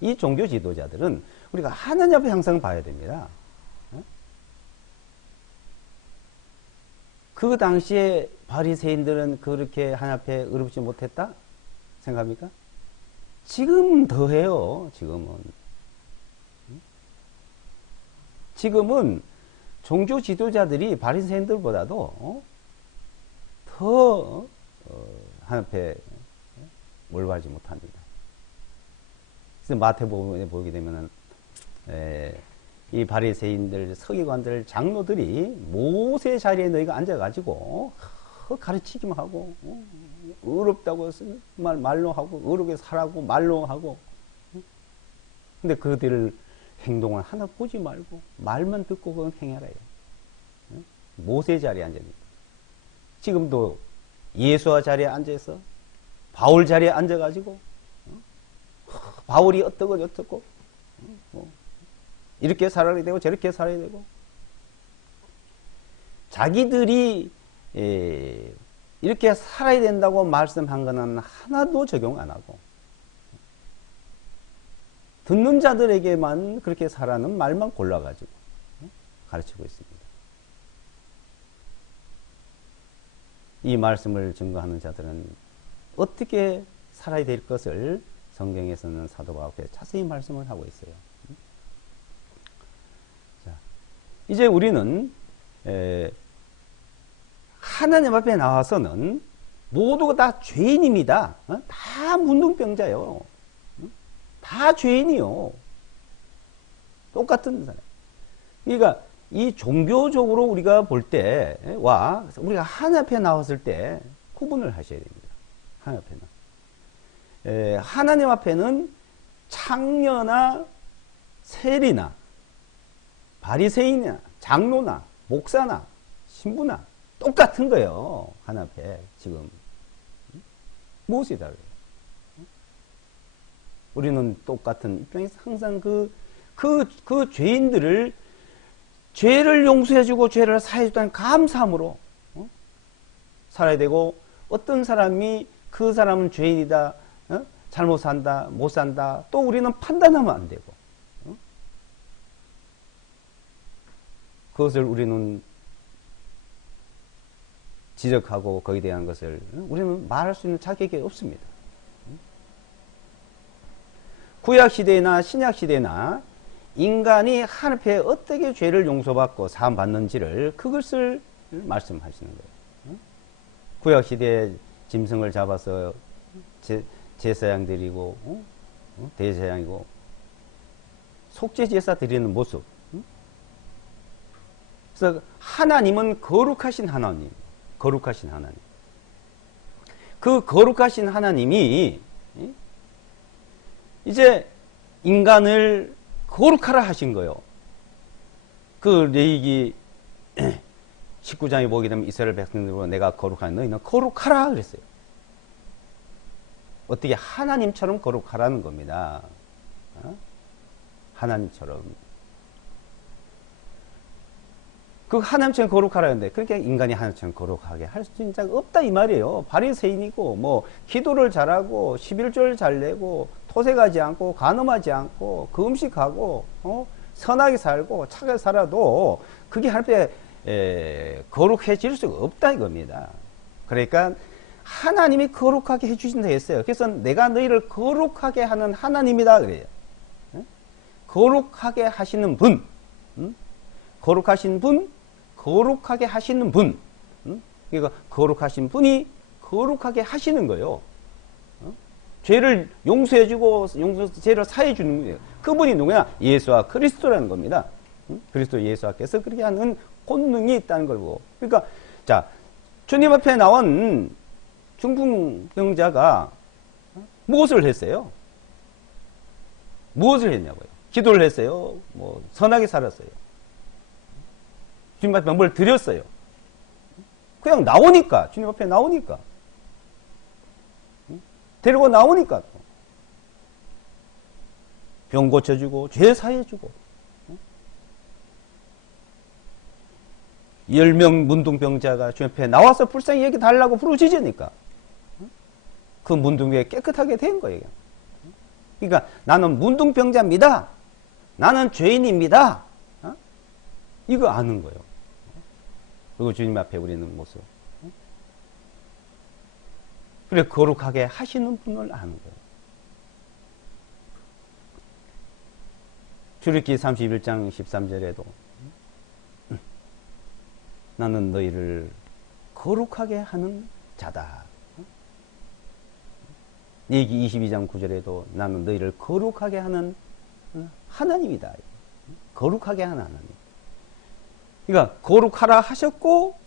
이 종교 지도자들은 우리가 하나님 앞에 항상 봐야 됩니다. 그 당시에 바리새인들은 그렇게 하나님 앞에 의롭지 못했다 생각합니까? 지금 더해요. 지금은 종교 지도자들이 바리새인들보다도 더 하나님 앞에 올바르지 못합니다. 그래서 마태복음에 보게 되면은 이 바리새인들, 서기관들, 장로들이 모세 자리에 너희가 앉아가지고 가르치기만 하고 의롭다고 말로 하고 의롭게 살라고 말로 하고 근데 그들을 행동을 하나 보지 말고 말만 듣고 그건 행해라. 모세 자리에 앉아있습니다. 지금도 예수와 자리에 앉아서 바울 자리에 앉아가지고 바울이 어떻고 이렇게 살아야 되고 저렇게 살아야 되고 자기들이 이렇게 살아야 된다고 말씀한 거는 하나도 적용 안 하고 듣는 자들에게만 그렇게 살라는 말만 골라가지고 가르치고 있습니다. 이 말씀을 증거하는 자들은 어떻게 살아야 될 것을 성경에서는 사도 바울께서 자세히 말씀을 하고 있어요. 자, 이제 우리는 하나님 앞에 나와서는 모두가 다 죄인입니다. 다 문둥병자요. 다 죄인이요. 똑같은 사람. 그러니까 이 종교적으로 우리가 볼 때와 우리가 하나님 앞에 나왔을 때 구분을 하셔야 됩니다. 하나님 앞에는. 하나님 앞에는 창녀나 세리나 바리새인이나 장로나 목사나 신부나 똑같은 거예요. 하나님 앞에 지금 무엇이 다르요? 우리는 똑같은 입장에서 항상 그 죄인들을 죄를 용서해주고 죄를 사해주다는 감사함으로 살아야 되고 어떤 사람이 그 사람은 죄인이다, 잘못 산다, 못 산다, 또 우리는 판단하면 안 되고 그것을 우리는 지적하고 거기에 대한 것을 우리는 말할 수 있는 자격이 없습니다. 구약시대나 신약시대나 인간이 하나님 앞에 어떻게 죄를 용서받고 사함받는지를 그것을 말씀하시는 거예요. 구약시대에 짐승을 잡아서 제사장 드리고 대제사장이고 속죄제사 드리는 모습. 그래서 하나님은 거룩하신 하나님. 거룩하신 하나님. 그 거룩하신 하나님이 이제 인간을 거룩하라 하신 거예요. 그 레위기 19장에 보게 되면 이스라엘 백성들로 내가 거룩하니 너희는 거룩하라 그랬어요. 어떻게 하나님처럼 거룩하라는 겁니다. 하나님처럼. 그 하나님처럼 거룩하라 했는데 그렇게 인간이 하나님처럼 거룩하게 할 수 있는 자가 없다 이 말이에요. 바리새인이고 뭐 기도를 잘하고 11조를 잘 내고 토색하지 않고 간음하지 않고 금식하고 선하게 살고 착하게 살아도 그게 하나님께 거룩해질 수가 없다 이겁니다. 그러니까 하나님이 거룩하게 해주신다 했어요. 그래서 내가 너희를 거룩하게 하는 하나님이다 그래요. 거룩하게 하시는 분, 거룩하신 분, 거룩하게 하시는 분. 그러니까 거룩하신 분이 거룩하게 하시는 거예요. 죄를 용서해주고 죄를 사해주는 거예요. 그분이 누구냐? 예수와 그리스도라는 겁니다. 그리스도 예수께서 그렇게 하는 권능이 있다는 거고. 그러니까 자, 주님 앞에 나온 중풍병자가 무엇을 했어요? 무엇을 했냐고요? 기도를 했어요? 뭐 선하게 살았어요? 주님 앞에 뭘 드렸어요? 그냥 나오니까, 주님 앞에 나오니까, 데리고 나오니까, 병 고쳐주고 죄 사해주고, 10명 문둥병자가 주님 앞에 나와서 불쌍히 얘기 달라고 부르짖으니까 그 문둥병이 깨끗하게 된 거예요. 그러니까 나는 문둥병자입니다. 나는 죄인입니다. 이거 아는 거예요. 그리고 주님 앞에 우리는 모습. 그래 거룩하게 하시는 분을 아는 거예요. 출애굽기 31장 13절에도 나는 너희를 거룩하게 하는 자다. 예기 22장 9절에도 나는 너희를 거룩하게 하는 하나님이다. 거룩하게 하는 하나님. 그러니까 거룩하라 하셨고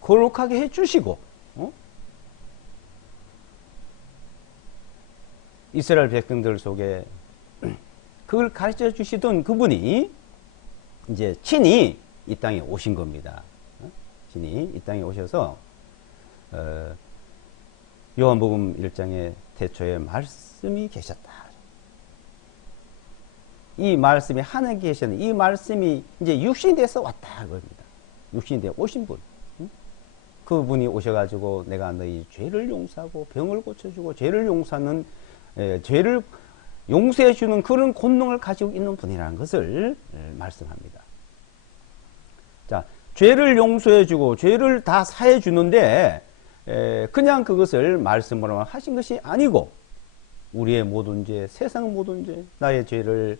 거룩하게 해주시고 이스라엘 백성들 속에 그걸 가르쳐 주시던 그분이 이제 친히 이 땅에 오신 겁니다. 친히 이 땅에 오셔서 요한복음 1장에 태초에 말씀이 계셨다. 이 말씀이 하나님께 계셨는데 이 말씀이 이제 육신이 돼서 왔다 그럽니다. 육신이 돼 오신 분. 그분이 오셔가지고 내가 너희 죄를 용서하고 병을 고쳐주고 죄를 용서하는 죄를 용서해주는 그런 권능을 가지고 있는 분이라는 것을 말씀합니다. 자, 죄를 용서해주고 죄를 다 사해주는데 그냥 그것을 말씀으로 하신 것이 아니고 우리의 모든 죄, 세상 모든 죄, 나의 죄를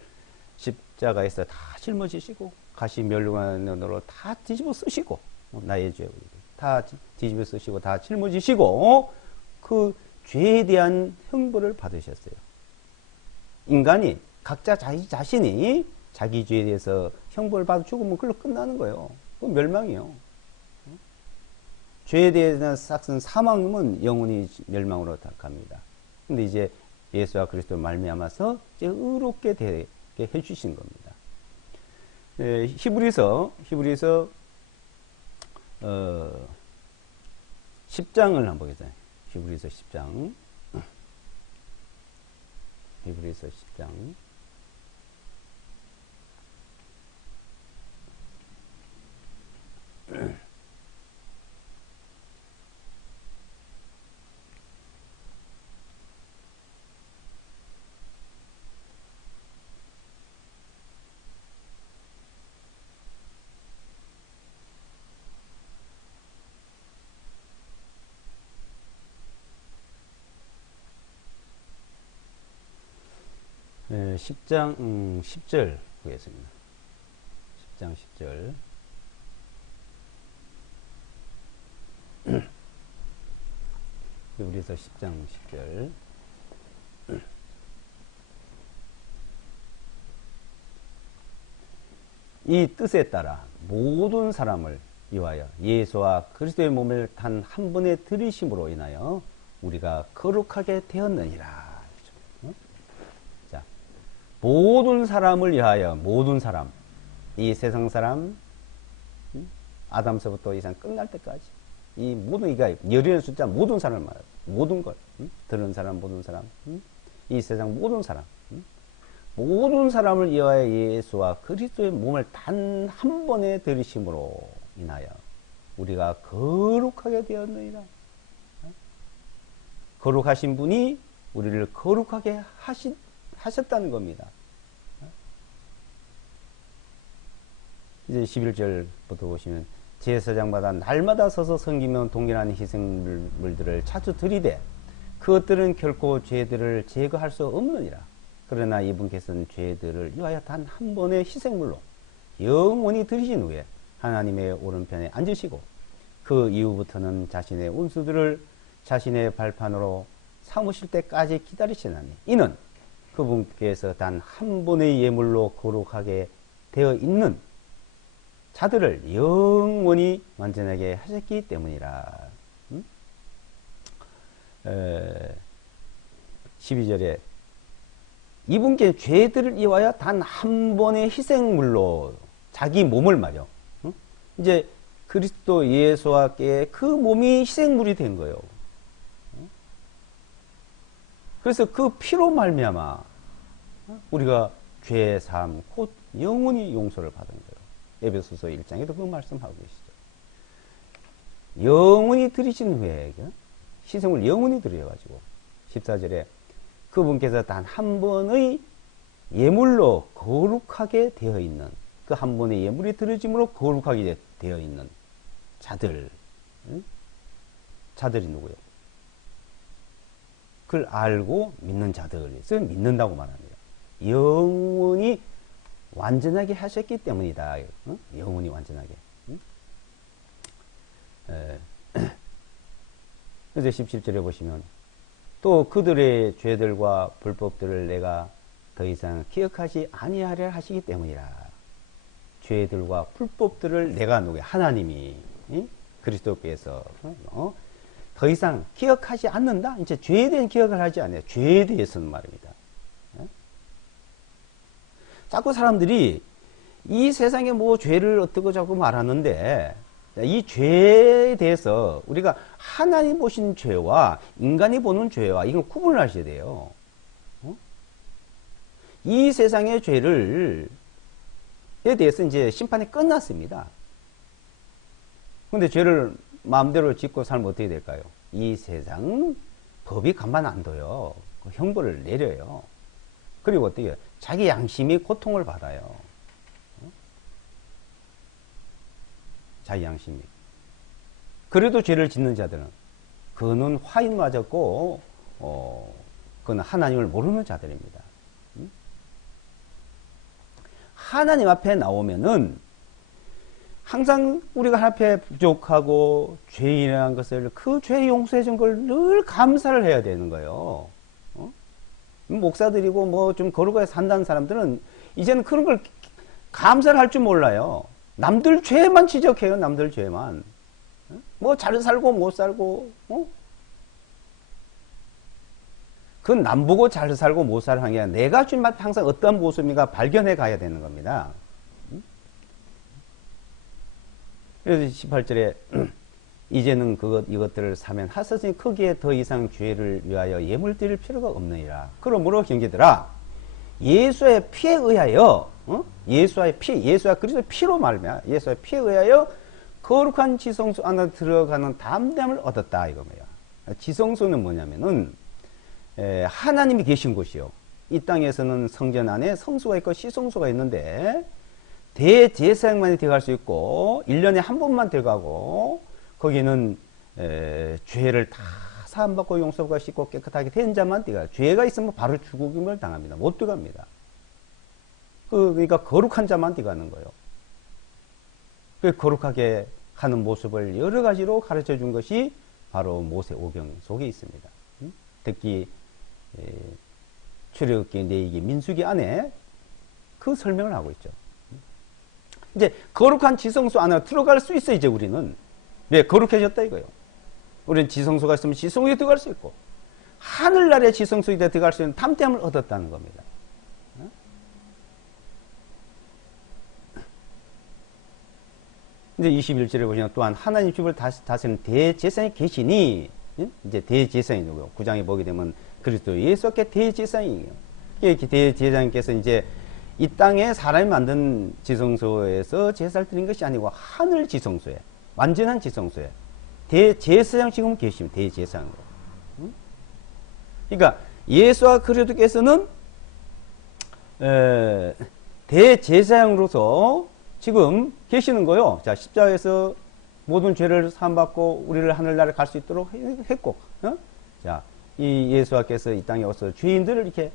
십자가에서 다 짊어지시고 가시 멸류관으로 다 뒤집어 쓰시고 나의 죄 다 뒤집어 쓰시고 다 짊어지시고 그 죄에 대한 형벌을 받으셨어요. 인간이 각자 자기 자신이 자기 죄에 대해서 형벌을 받아 죽으면 그걸로 끝나는 거예요. 그건 멸망이에요. 죄에 대해서 싹슨 사망은 영원히 멸망으로 갑니다. 근데 이제 예수와 그리스도 말미암아서 이제 의롭게 되게 해주신 겁니다. 히브리서 10장을 한번 보겠습니다. 히브리서 10장. 히브리서 10장. 네, 10장 10절 보겠습니다. 10장 10절. 히브리서 10장 10절. 이 뜻에 따라 모든 사람을 위하여 예수와 그리스도의 몸을 단 한 번에 들이심으로 인하여 우리가 거룩하게 되었느니라. 자, 모든 사람을 위하여 모든 사람, 이 세상 사람, 아담서부터 이상 끝날 때까지 이 모든 이가 열의 숫자 모든 사람을 말해요. 모든 걸 들은 사람, 모든 사람, 이 세상 모든 사람, 모든 사람을 위하여 예수와 그리스도의 몸을 단 한 번에 들이심으로 인하여 우리가 거룩하게 되었느니라. 거룩하신 분이 우리를 거룩하게 하셨다는 겁니다. 이제 11절부터 보시면 제사장마다 날마다 서서 섬기며 동일한 희생물들을 자주 드리되 그것들은 결코 죄들을 제거할 수 없느니라. 그러나 이분께서는 죄들을 위하여 단 한 번의 희생물로 영원히 드리신 후에 하나님의 오른편에 앉으시고 그 이후부터는 자신의 원수들을 자신의 발판으로 삼으실 때까지 기다리시나니 이는 그분께서 단 한 번의 예물로 거룩하게 되어 있는 자들을 영원히 완전하게 하셨기 때문이라. 12절에 이분께 죄들을 이와여 단 한 번의 희생물로 자기 몸을 말이요. 이제 그리스도 예수와 함께 그 몸이 희생물이 된 거예요. 그래서 그 피로 말미암아 우리가 죄의 삶, 곧 영원히 용서를 받은 거예요. 에베소서 1장에도 그 말씀하고 계시죠. 영원히 드리신 후에 희생을 영원히 드려가지고 14절에 그분께서 단 한 번의 예물로 거룩하게 되어 있는 그 한 번의 예물이 드려짐으로 거룩하게 되어 있는 자들, 자들이 누구예요? 그걸 알고 믿는 자들에서 믿는다고 말합니다. 영원히 완전하게 하셨기 때문이다. 영원히 완전하게. 그래서 17절에 보시면 또 그들의 죄들과 불법들을 내가 더 이상 기억하지 아니하려 하시기 때문이라. 죄들과 불법들을 내가 누구야? 하나님이 그리스도께서 더 이상 기억하지 않는다? 이제 죄에 대한 기억을 하지 않아요. 죄에 대해서는 말입니다. 자꾸 사람들이 이 세상에 뭐 죄를 어떻고 자꾸 말하는데 이 죄에 대해서 우리가 하나님 보신 죄와 인간이 보는 죄와 이건 구분을 하셔야 돼요. 이 세상의 죄를 에 대해서 이제 심판이 끝났습니다. 근데 죄를 마음대로 짓고 살면 어떻게 될까요? 이 세상 법이 가만 안 둬요. 형벌을 내려요. 그리고 어떻게 해요? 자기 양심이 고통을 받아요. 자기 양심이. 그래도 죄를 짓는 자들은 그는 화인 맞았고 그는 하나님을 모르는 자들입니다. 하나님 앞에 나오면은 항상 우리가 하나님 앞에 부족하고 죄인이라는 것을 그 죄 용서해 준 걸 늘 감사를 해야 되는 거예요. 목사들이고 뭐 좀 거룩하게 산다는 사람들은 이제는 그런 걸 감사를 할 줄 몰라요. 남들 죄만 지적해요. 남들 죄만. 뭐 잘 살고 못 살고 그건 남 보고 잘 살고 못 살고 하는 게 아니라 내가 주님 앞에 항상 어떤 모습인가 발견해 가야 되는 겁니다. 그래서 18절에 이제는 이것들을 사면 하소서 크기에 더 이상 죄를 위하여 예물 드릴 필요가 없느니라. 그러므로 형제들아 예수의 피에 의하여 예수의 피, 예수와 그리스도의 피로 말미암아 예수의 피에 의하여 거룩한 지성소 안에 들어가는 담대함을 얻었다 이겁니다. 지성소는 뭐냐면은 하나님이 계신 곳이요. 이 땅에서는 성전 안에 성소가 있고 시성소가 있는데 대제사장만이 들어갈 수 있고 1년에 한 번만 들어가고 거기는 죄를 다 사함받고 용서가 씻고 깨끗하게 된 자만 들어가요. 죄가 있으면 바로 죽음을 당합니다. 못 들어갑니다. 그러니까 거룩한 자만 들어가는 거예요. 그 거룩하게 하는 모습을 여러 가지로 가르쳐 준 것이 바로 모세오경 속에 있습니다. 특히 출애굽기, 레위기, 민수기 안에 그 설명을 하고 있죠. 이제 거룩한 지성소 안에 들어갈 수 있어. 이제 우리는 왜 거룩해졌다 이거예요. 우리는 지성소가 있으면 지성소에 들어갈 수 있고 하늘나라의 지성소에 들어갈 수 있는 담대함을 얻었다는 겁니다. 이제 21절에 보시면 또한 하나님 집을 다스리는 대제사장이 계시니 이제 대제사장이 누구요? 9장에 보게 되면 그리스도 예수께 대제사장이에요. 대제사장께서 이제 이 땅에 사람이 만든 지성소에서 제사를 드린 것이 아니고 하늘 지성소에 완전한 지성소에 대제사장 지금 계십니다. 대제사장으로. 그러니까 예수와 그리스도께서는 대제사장으로서 지금 계시는 거요. 자, 십자가에서 모든 죄를 사함받고 우리를 하늘나라에 갈 수 있도록 했고, 자, 이 예수와께서 이 땅에 와서 죄인들을 이렇게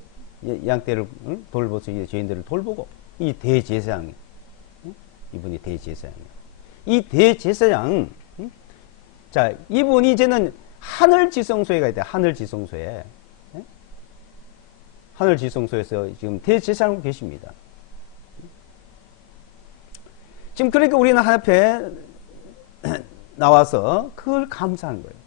양떼를 돌보서 죄인들을 돌보고 이 대제사장, 이분이 대제사장이에요. 이 대제사장, 자, 이분이 이제는 하늘 지성소에 가야 돼. 하늘 지성소에. 예? 하늘 지성소에서 지금 대제사장으로 계십니다. 지금 그러니까 우리는 하나님 앞에 나와서 그걸 감사하는 거예요.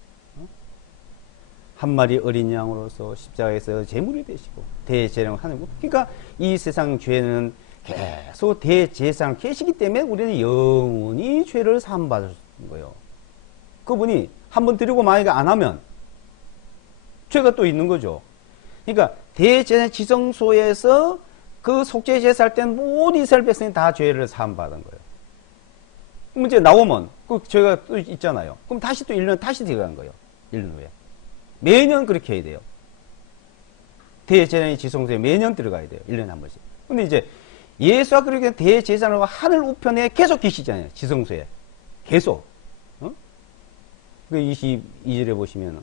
한 마리 어린 양으로서 십자가에서 제물이 되시고 대제사장을 하는 거. 그러니까 이 세상 죄는 계속 대제사장 계시기 때문에 우리는 영원히 죄를 사함받을 거예요. 그분이 한번 드리고 만약에 안 하면 죄가 또 있는 거죠. 그러니까 대제사장 지성소에서 그 속죄 제사할 때는 모든 이스라엘 백성이 다 죄를 사함받은 거예요. 그럼 이제 나오면 그 죄가 또 있잖아요. 그럼 다시 또 1년 다시 들어간 거예요. 1년 후에. 매년 그렇게 해야 돼요. 대제사장의 지성소에 매년 들어가야 돼요. 1년에 한 번씩. 근데 이제 예수가 그렇게 대제사장으로 하늘 우편에 계속 계시잖아요. 지성소에. 계속. 어? 그 22절에 보시면은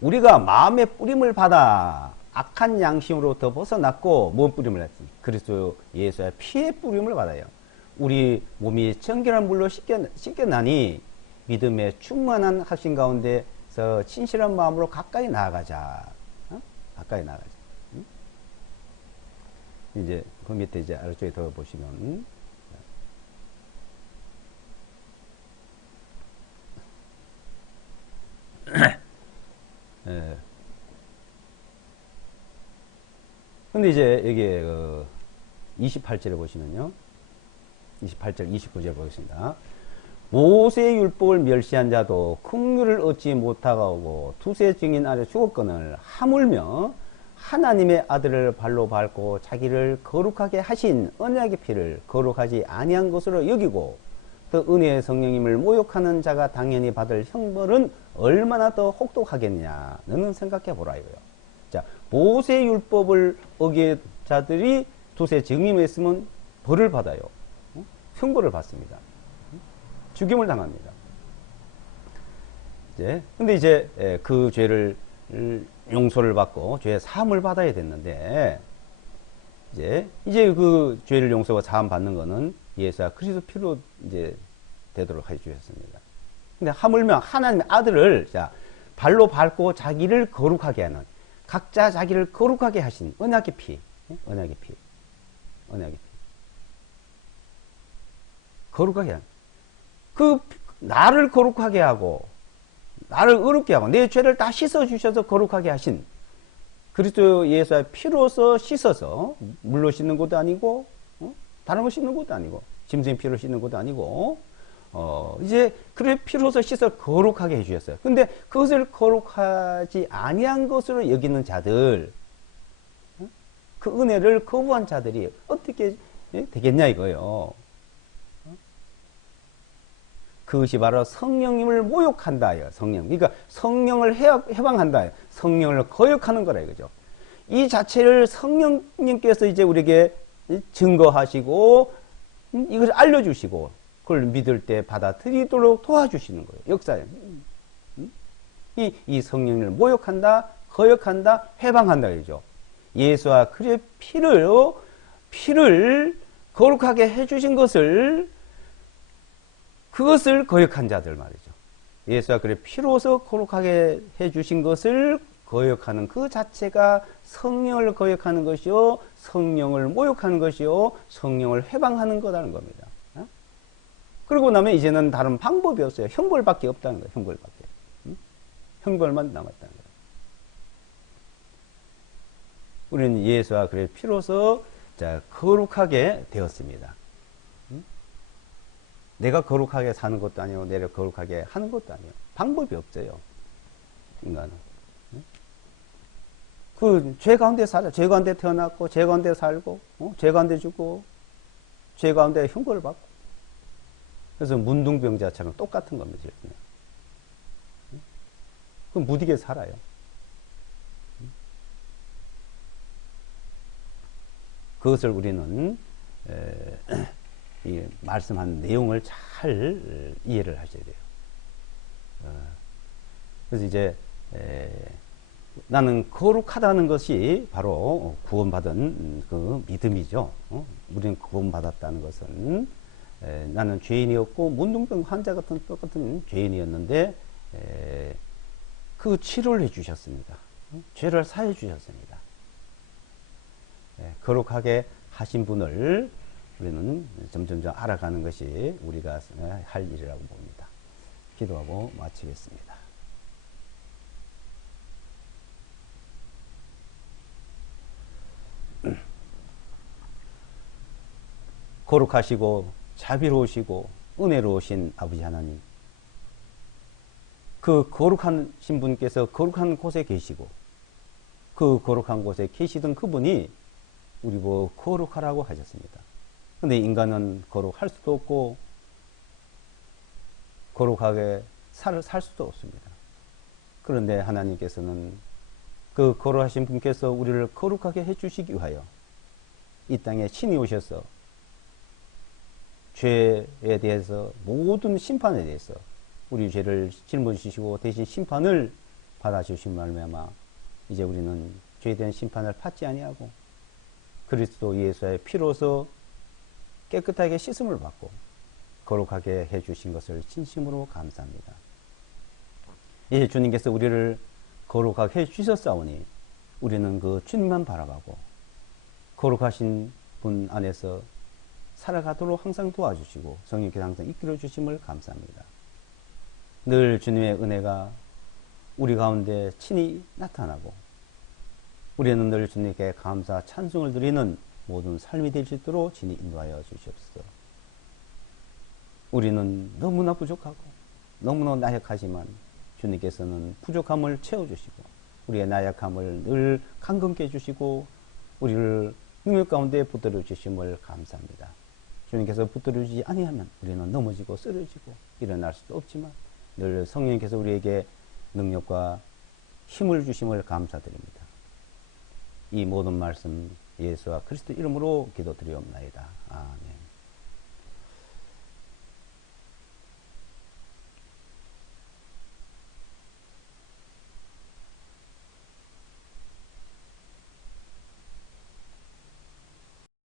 우리가 마음의 뿌림을 받아 악한 양심으로부터 벗어났고 뭔 뿌림을 받지? 그리스도 예수의 피의 뿌림을 받아요. 우리 몸이 정결한 물로 씻겨나니 믿음의 충만한 확신 가운데서 진실한 마음으로 가까이 나아가자. 가까이 나아가자. 이제 그 밑에 이제 아래쪽에 더 보시면 예. 근데 이제 여기에 그 28절에 보시면요. 28절, 29절 보겠습니다. 모세의 율법을 멸시한 자도 긍휼을 얻지 못하고 두세 증인 아래 죽었거늘 하물며 하나님의 아들을 발로 밟고 자기를 거룩하게 하신 언약의 피를 거룩하지 아니한 것으로 여기고 또 은혜의 성령님을 모욕하는 자가 당연히 받을 형벌은 얼마나 더 혹독하겠냐 너는 생각해 보라 이거요. 자, 모세의 율법을 어긴 자들이 두세 증인을 했으면 벌을 받아요. 형벌을 받습니다. 죽임을 당합니다. 근데 이제 그 죄를 용서를 받고 죄의 사함을 받아야 됐는데 이제 그 죄를 용서와 사함 받는 거는 예수와 그리스도 피로 이제 되도록 해 주셨습니다. 근데 하물며 하나님의 아들을 자 발로 밟고 자기를 거룩하게 하는 각자 자기를 거룩하게 하신 언약의 피, 언약의 피, 언약의 피, 거룩하게 하는 그 나를 거룩하게 하고 나를 의롭게 하고 내 죄를 다 씻어 주셔서 거룩하게 하신 그리스도 예수의 피로서 씻어서 물로 씻는 것도 아니고 다른 거 씻는 것도 아니고 짐승의 피로 씻는 것도 아니고 이제 그의 피로서 씻어 거룩하게 해주셨어요. 근데 그것을 거룩하지 아니한 것으로 여기는 자들 그 은혜를 거부한 자들이 어떻게 되겠냐 이거예요. 그것이 바로 성령님을 모욕한다. 성령. 그러니까 성령을 해방한다. 성령을 거역하는 거라 이거죠. 이 자체를 성령님께서 이제 우리에게 증거하시고 이것을 알려주시고 그걸 믿을 때 받아들이도록 도와주시는 거예요. 역사에. 이 성령을 모욕한다, 거역한다, 해방한다 이거죠. 예수와 그의 피를 거룩하게 해주신 그것을 거역한 자들 말이죠. 예수와 그의 피로서 거룩하게 해주신 것을 거역하는 그 자체가 성령을 거역하는 것이요, 성령을 모욕하는 것이요, 성령을 해방하는 거라는 겁니다. 그러고 나면 이제는 다른 방법이 없어요. 형벌밖에 없다는 거예요. 형벌밖에. 형벌만 남았다는 거예요. 우리는 예수와 그의 피로서 거룩하게 되었습니다. 내가 거룩하게 사는 것도 아니고 내가 거룩하게 하는 것도 아니에요. 방법이 없어요. 인간은. 그 죄 가운데 살아. 죄 가운데 태어났고 죄 가운데 살고 죄 가운데 죽고 죄 가운데 형벌을 받고 그래서 문둥병자처럼 똑같은 겁니다. 그럼 무디게 살아요. 그것을 우리는 이 말씀한 내용을 잘 이해를 하셔야 돼요. 그래서 이제 나는 거룩하다는 것이 바로 구원받은 그 믿음이죠. 우리는 구원받았다는 것은 나는 죄인이었고 문둥병 환자 같은 똑같은 죄인이었는데 그 치료를 해주셨습니다. 죄를 사해 주셨습니다. 거룩하게 하신 분을 우리는 점점점 알아가는 것이 우리가 할 일이라고 봅니다. 기도하고 마치겠습니다. 거룩하시고 자비로우시고 은혜로우신 아버지 하나님, 그 거룩하신 분께서 거룩한 곳에 계시고 그 거룩한 곳에 계시던 그분이 우리 보고 거룩하라고 하셨습니다. 근데 인간은 거룩할 수도 없고 거룩하게 살 수도 없습니다. 그런데 하나님께서는 그 거룩하신 분께서 우리를 거룩하게 해주시기 위하여 이 땅에 신이 오셔서 죄에 대해서 모든 심판에 대해서 우리 죄를 짊어지시고 대신 심판을 받아주신 말미암아 이제 우리는 죄에 대한 심판을 받지 아니하고 그리스도 예수의 피로서 깨끗하게 씻음을 받고 거룩하게 해주신 것을 진심으로 감사합니다. 이제 주님께서 우리를 거룩하게 해주셨사오니 우리는 그 주님만 바라보고 거룩하신 분 안에서 살아가도록 항상 도와주시고 성령께서 항상 이끌어 주심을 감사합니다. 늘 주님의 은혜가 우리 가운데 친히 나타나고 우리는 늘 주님께 감사 찬송을 드리는 모든 삶이 될 수 있도록 진히 인도하여 주시옵소서. 우리는 너무나 부족하고 너무나 나약하지만 주님께서는 부족함을 채워주시고 우리의 나약함을 늘 강건케 해주시고 우리를 능력 가운데 붙들어 주심을 감사합니다. 주님께서 붙들어 주지 아니하면 우리는 넘어지고 쓰러지고 일어날 수도 없지만 늘 성령께서 우리에게 능력과 힘을 주심을 감사드립니다. 이 모든 말씀 예수와 그리스도 이름으로 기도드리옵나이다. 아멘.